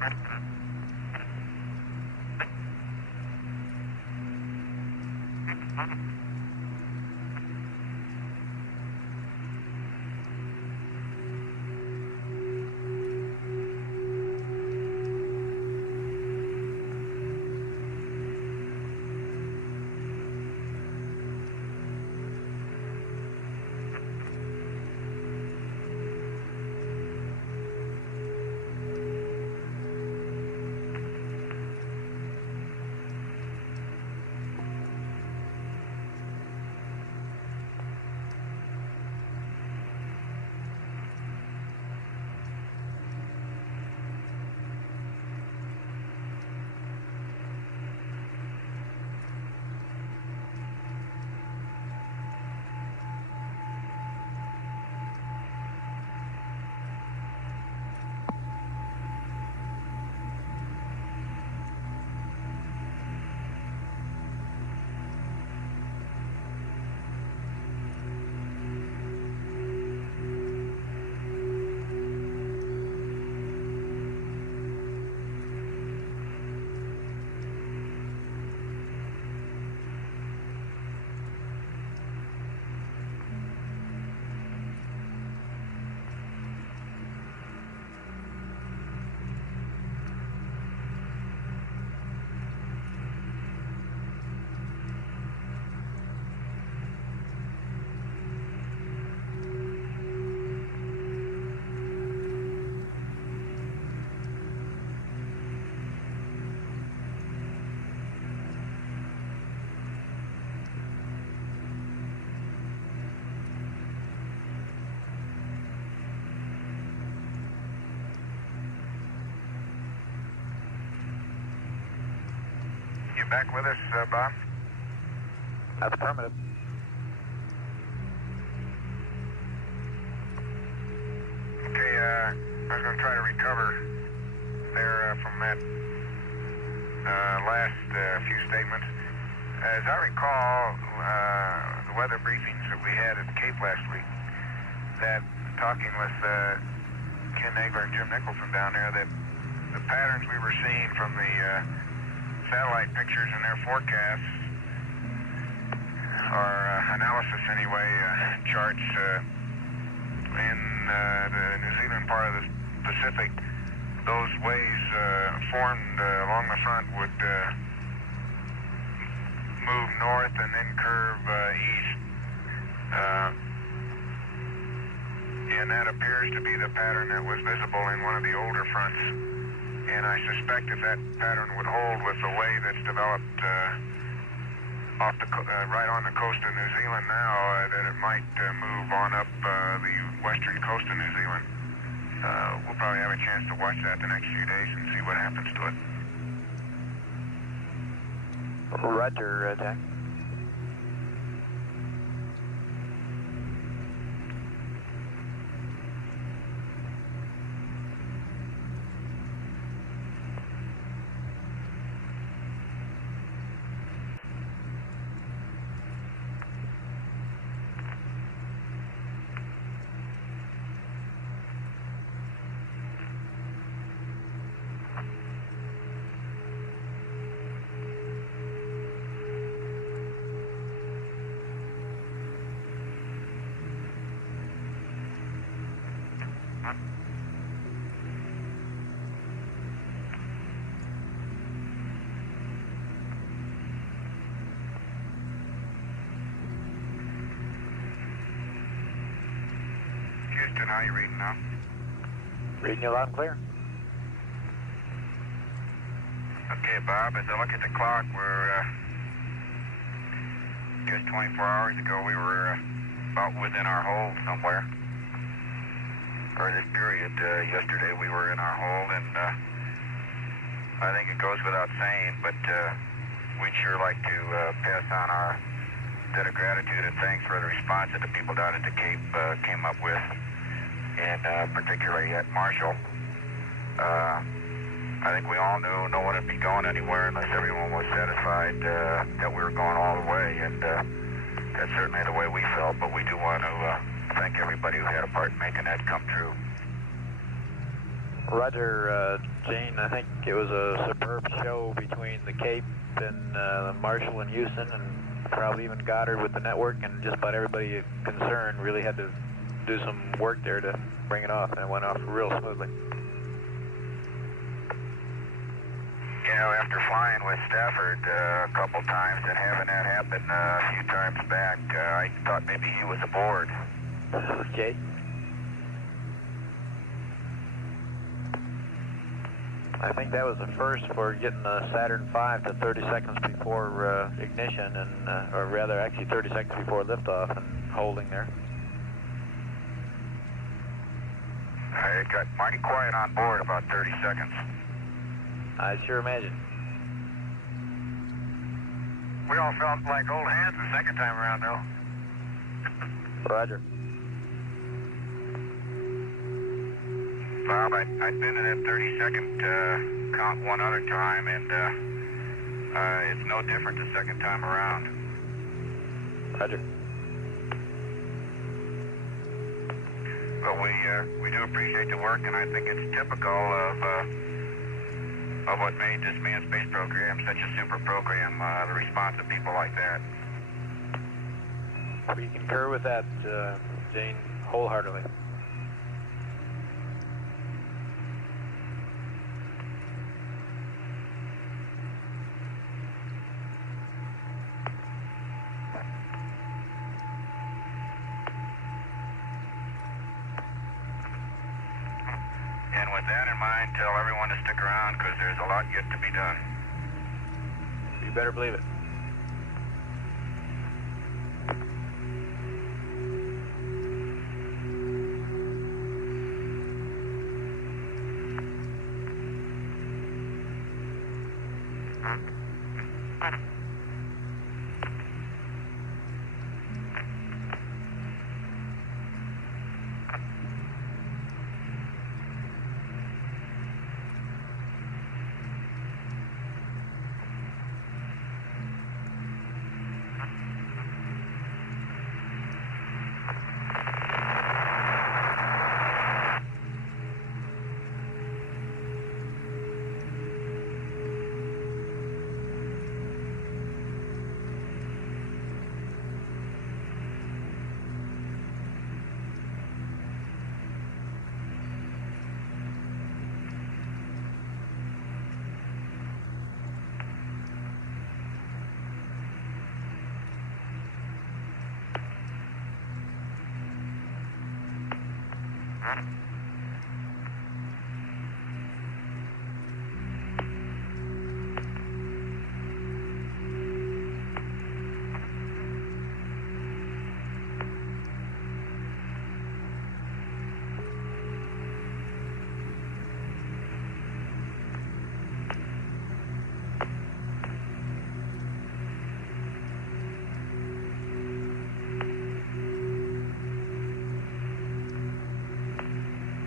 You back with us, Bob? That's affirmative. Okay, I was going to try to recover there from that last few statements. As I recall, the weather briefings that we had at the Cape last week, that talking with Ken Nagler and Jim Nicholson down there, that the patterns we were seeing from the satellite pictures and their forecasts, or analysis anyway, charts in the New Zealand part of the Pacific, those waves formed along the front would move north and then curve east. And that appears to be the pattern that was visible in one of the older fronts. And I suspect if that pattern would hold with the way that's developed right on the coast of New Zealand now, that it might move on up the western coast of New Zealand. We'll probably have a chance to watch that the next few days and see what happens to it. Roger, Jack. Houston, how are you reading now? Reading you loud and clear. Okay, Bob, as I look at the clock, we're just 24 hours ago, we were about within our hold somewhere. Or this period, yesterday we were in our hold, and I think it goes without saying, but we'd sure like to pass on our debt of gratitude and thanks for the response that the people down at the Cape came up with, and particularly at Marshall. I think we all knew no one would be going anywhere unless everyone was satisfied that we were going all the way, and that's certainly the way we felt, but we do want to thank everybody who had a part in making that come true. Roger, Gene, I think it was a superb show between the Cape and Marshall and Houston, and probably even Goddard with the network, and just about everybody concerned really had to do some work there to bring it off, and it went off real smoothly. You know, after flying with Stafford a couple times and having that happen a few times back, I thought maybe he was aboard. Okay. I think that was the first for getting the Saturn V to 30 seconds before ignition, and or rather, actually 30 seconds before liftoff and holding there. It got mighty quiet on board about 30 seconds. I sure imagine. We all felt like old hands the second time around, though. Roger. Bob, I'd been in that 30-second count one other time, and it's no different the second time around. Roger. But we do appreciate the work, and I think it's typical of what made this manned space program such a super program, the response of people like that. We concur with that, Gene, wholeheartedly. And with that in mind, tell everyone to stick around because there's a lot yet to be done. You better believe it.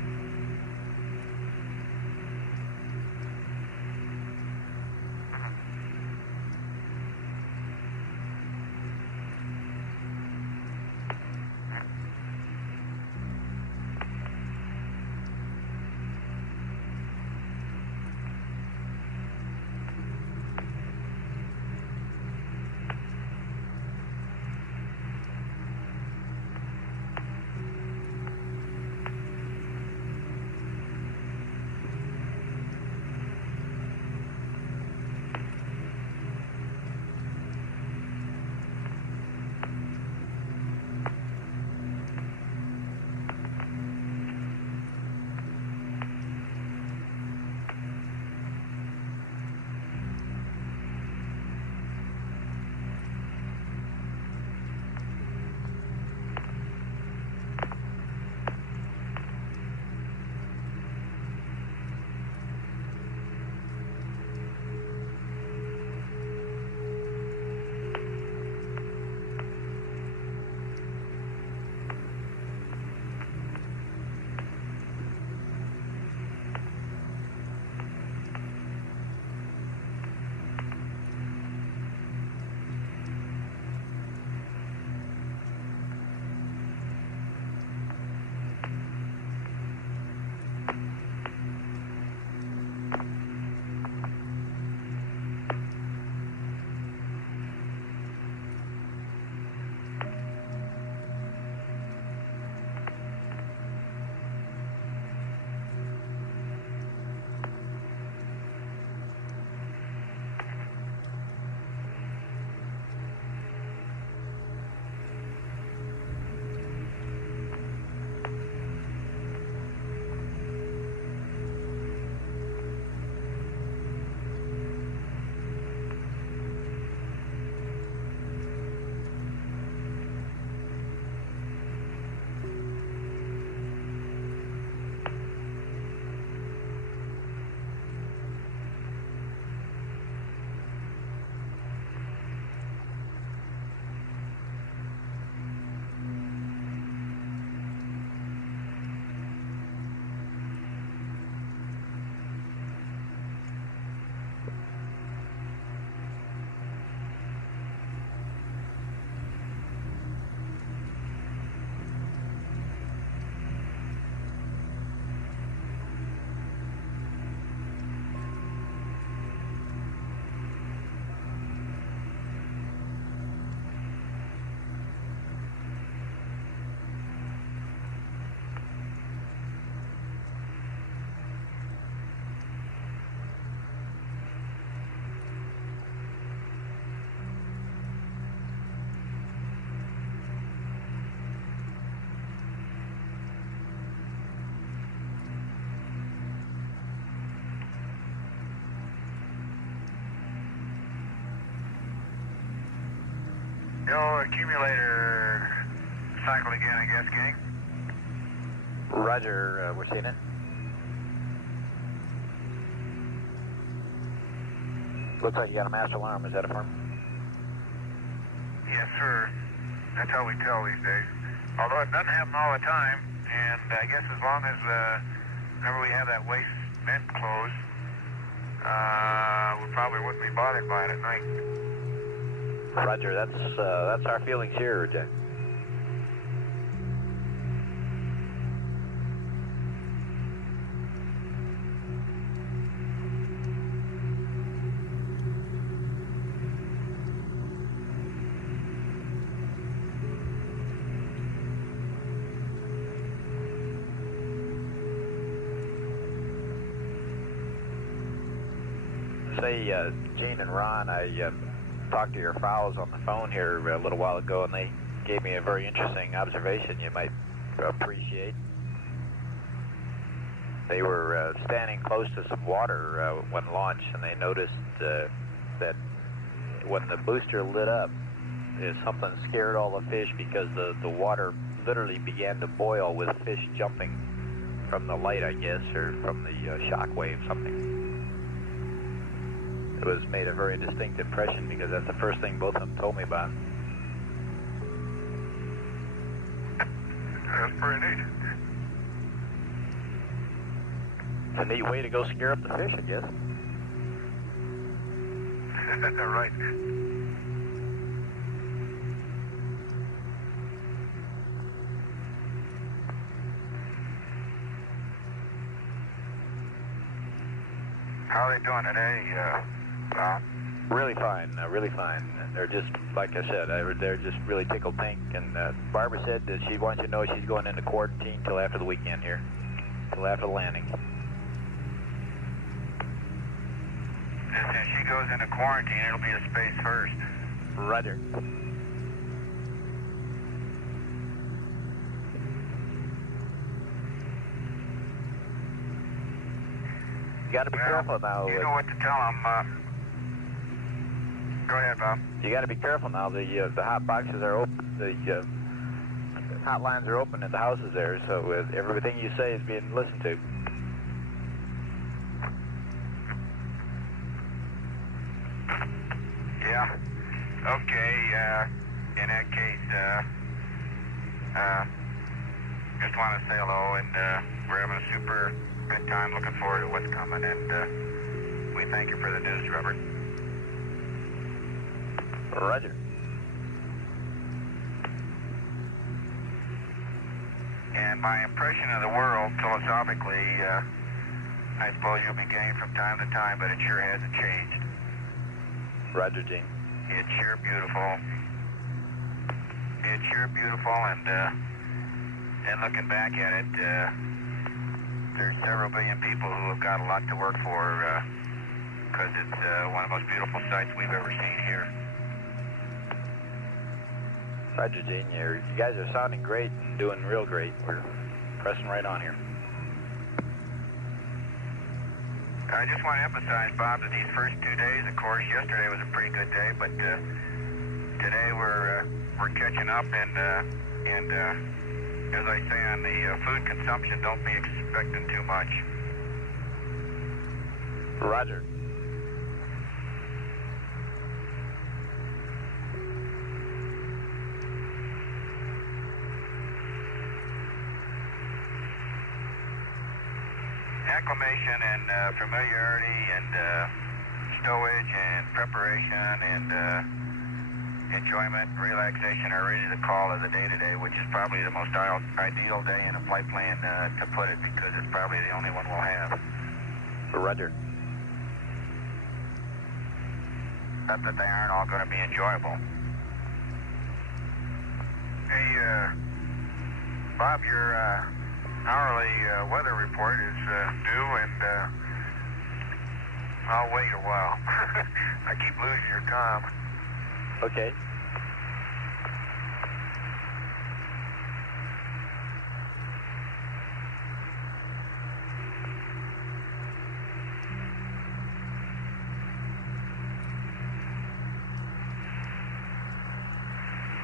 Yo, accumulator cycle again, I guess, gang. Roger, we're seeing it. Looks like you got a master alarm. Is that a firm? Yes, sir. That's how we tell these days. Although it doesn't happen all the time, and I guess as long as, whenever we have that waste vent closed, we probably wouldn't be bothered by it at night. Roger, that's our feelings here, Jack. Say, Gene and Ron, I talked to your fowls on the phone here a little while ago, and they gave me a very interesting observation you might appreciate. They were standing close to some water when launched, and they noticed that when the booster lit up, something scared all the fish because the water literally began to boil with fish jumping from the light, I guess, or from the shock wave, something. It was made a very distinct impression because that's the first thing both of them told me about. That's pretty neat. It's a neat way to go scare up the fish, I guess. Right. How are they doing today, Bob? Really fine, really fine. They're just, like I said, they're just really tickled pink. And Barbara said that she wants you to know she's going into quarantine till after the weekend here, till after the landing. If she goes into quarantine, it'll be a space first. Roger. You got to be careful now. You know what to tell them. Go ahead, Bob. You got to be careful now. The hot boxes are open. The hot lines are open at the houses there, so everything you say is being listened to. Yeah. Okay. In that case, just want to say hello, and we're having a super good time. Looking forward to what's coming, and we thank you for the news, Robert. Roger. And my impression of the world, philosophically, I suppose you'll be getting from time to time, but it sure hasn't changed. Roger, Gene. It's sure beautiful. It's sure beautiful, and looking back at it, there's several billion people who have got a lot to work for, because it's one of the most beautiful sights we've ever seen here. Roger, Gene. You guys are sounding great and doing real great. We're pressing right on here. I just want to emphasize, Bob, that these first 2 days, of course, yesterday was a pretty good day, but today we're catching up, and as I say on the food consumption, don't be expecting too much. Roger. Acclimation and familiarity and stowage and preparation and enjoyment and relaxation are really the call of the day today, which is probably the most ideal day in a flight plan to put it, because it's probably the only one we'll have. Roger. Not that they aren't all going to be enjoyable. Hey, Bob, your hourly weather report is due, and I'll wait a while. I keep losing your comm. Okay.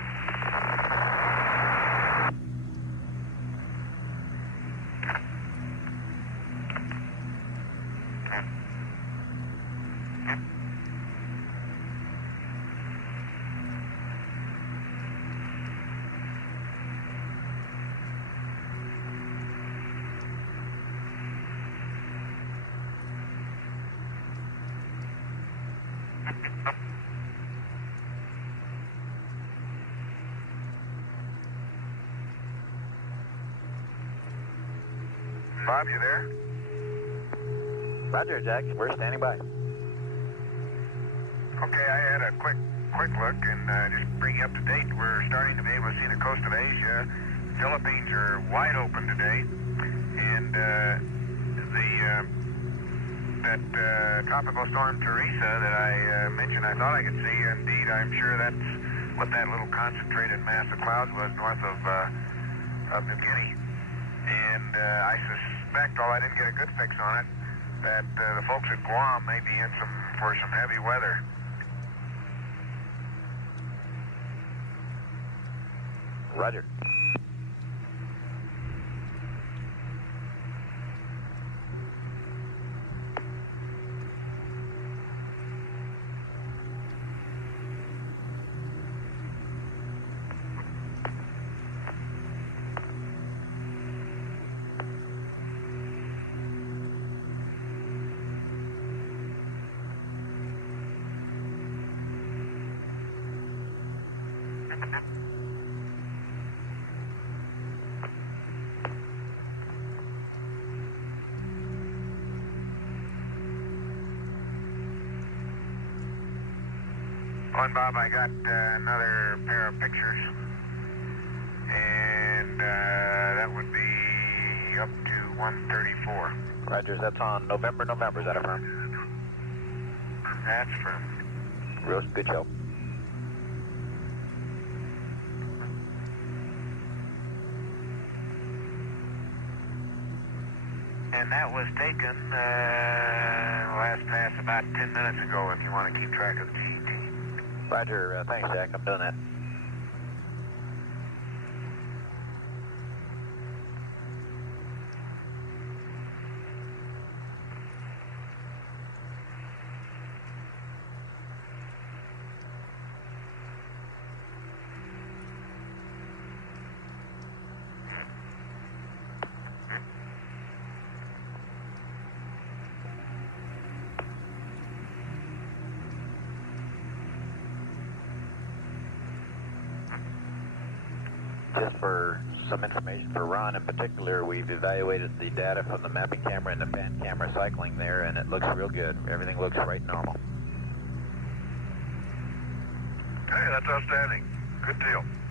Bob, you there? Roger, Jack. We're standing by. Okay, I had a quick look and just bring you up to date. We're starting to be able to see the coast of Asia. Philippines are wide open today, and that tropical storm Teresa that I mentioned, I thought I could see. Indeed, I'm sure that's what that little concentrated mass of clouds was north of New Guinea. And I suspect, although I didn't get a good fix on it, that the folks at Guam may be in for some heavy weather. Roger. On, Bob, I got another pair of pictures, and that would be up to 134. Roger, that's on November, is that a firm? That's firm. Real good show. And that was taken last pass about 10 minutes ago, if you want to keep track of the GET. Roger, thanks, Jack. I'm doing that. Just for some information for Ron in particular, we've evaluated the data from the mapping camera and the pan camera cycling there, and it looks real good. Everything looks right normal. Okay, that's outstanding. Good deal.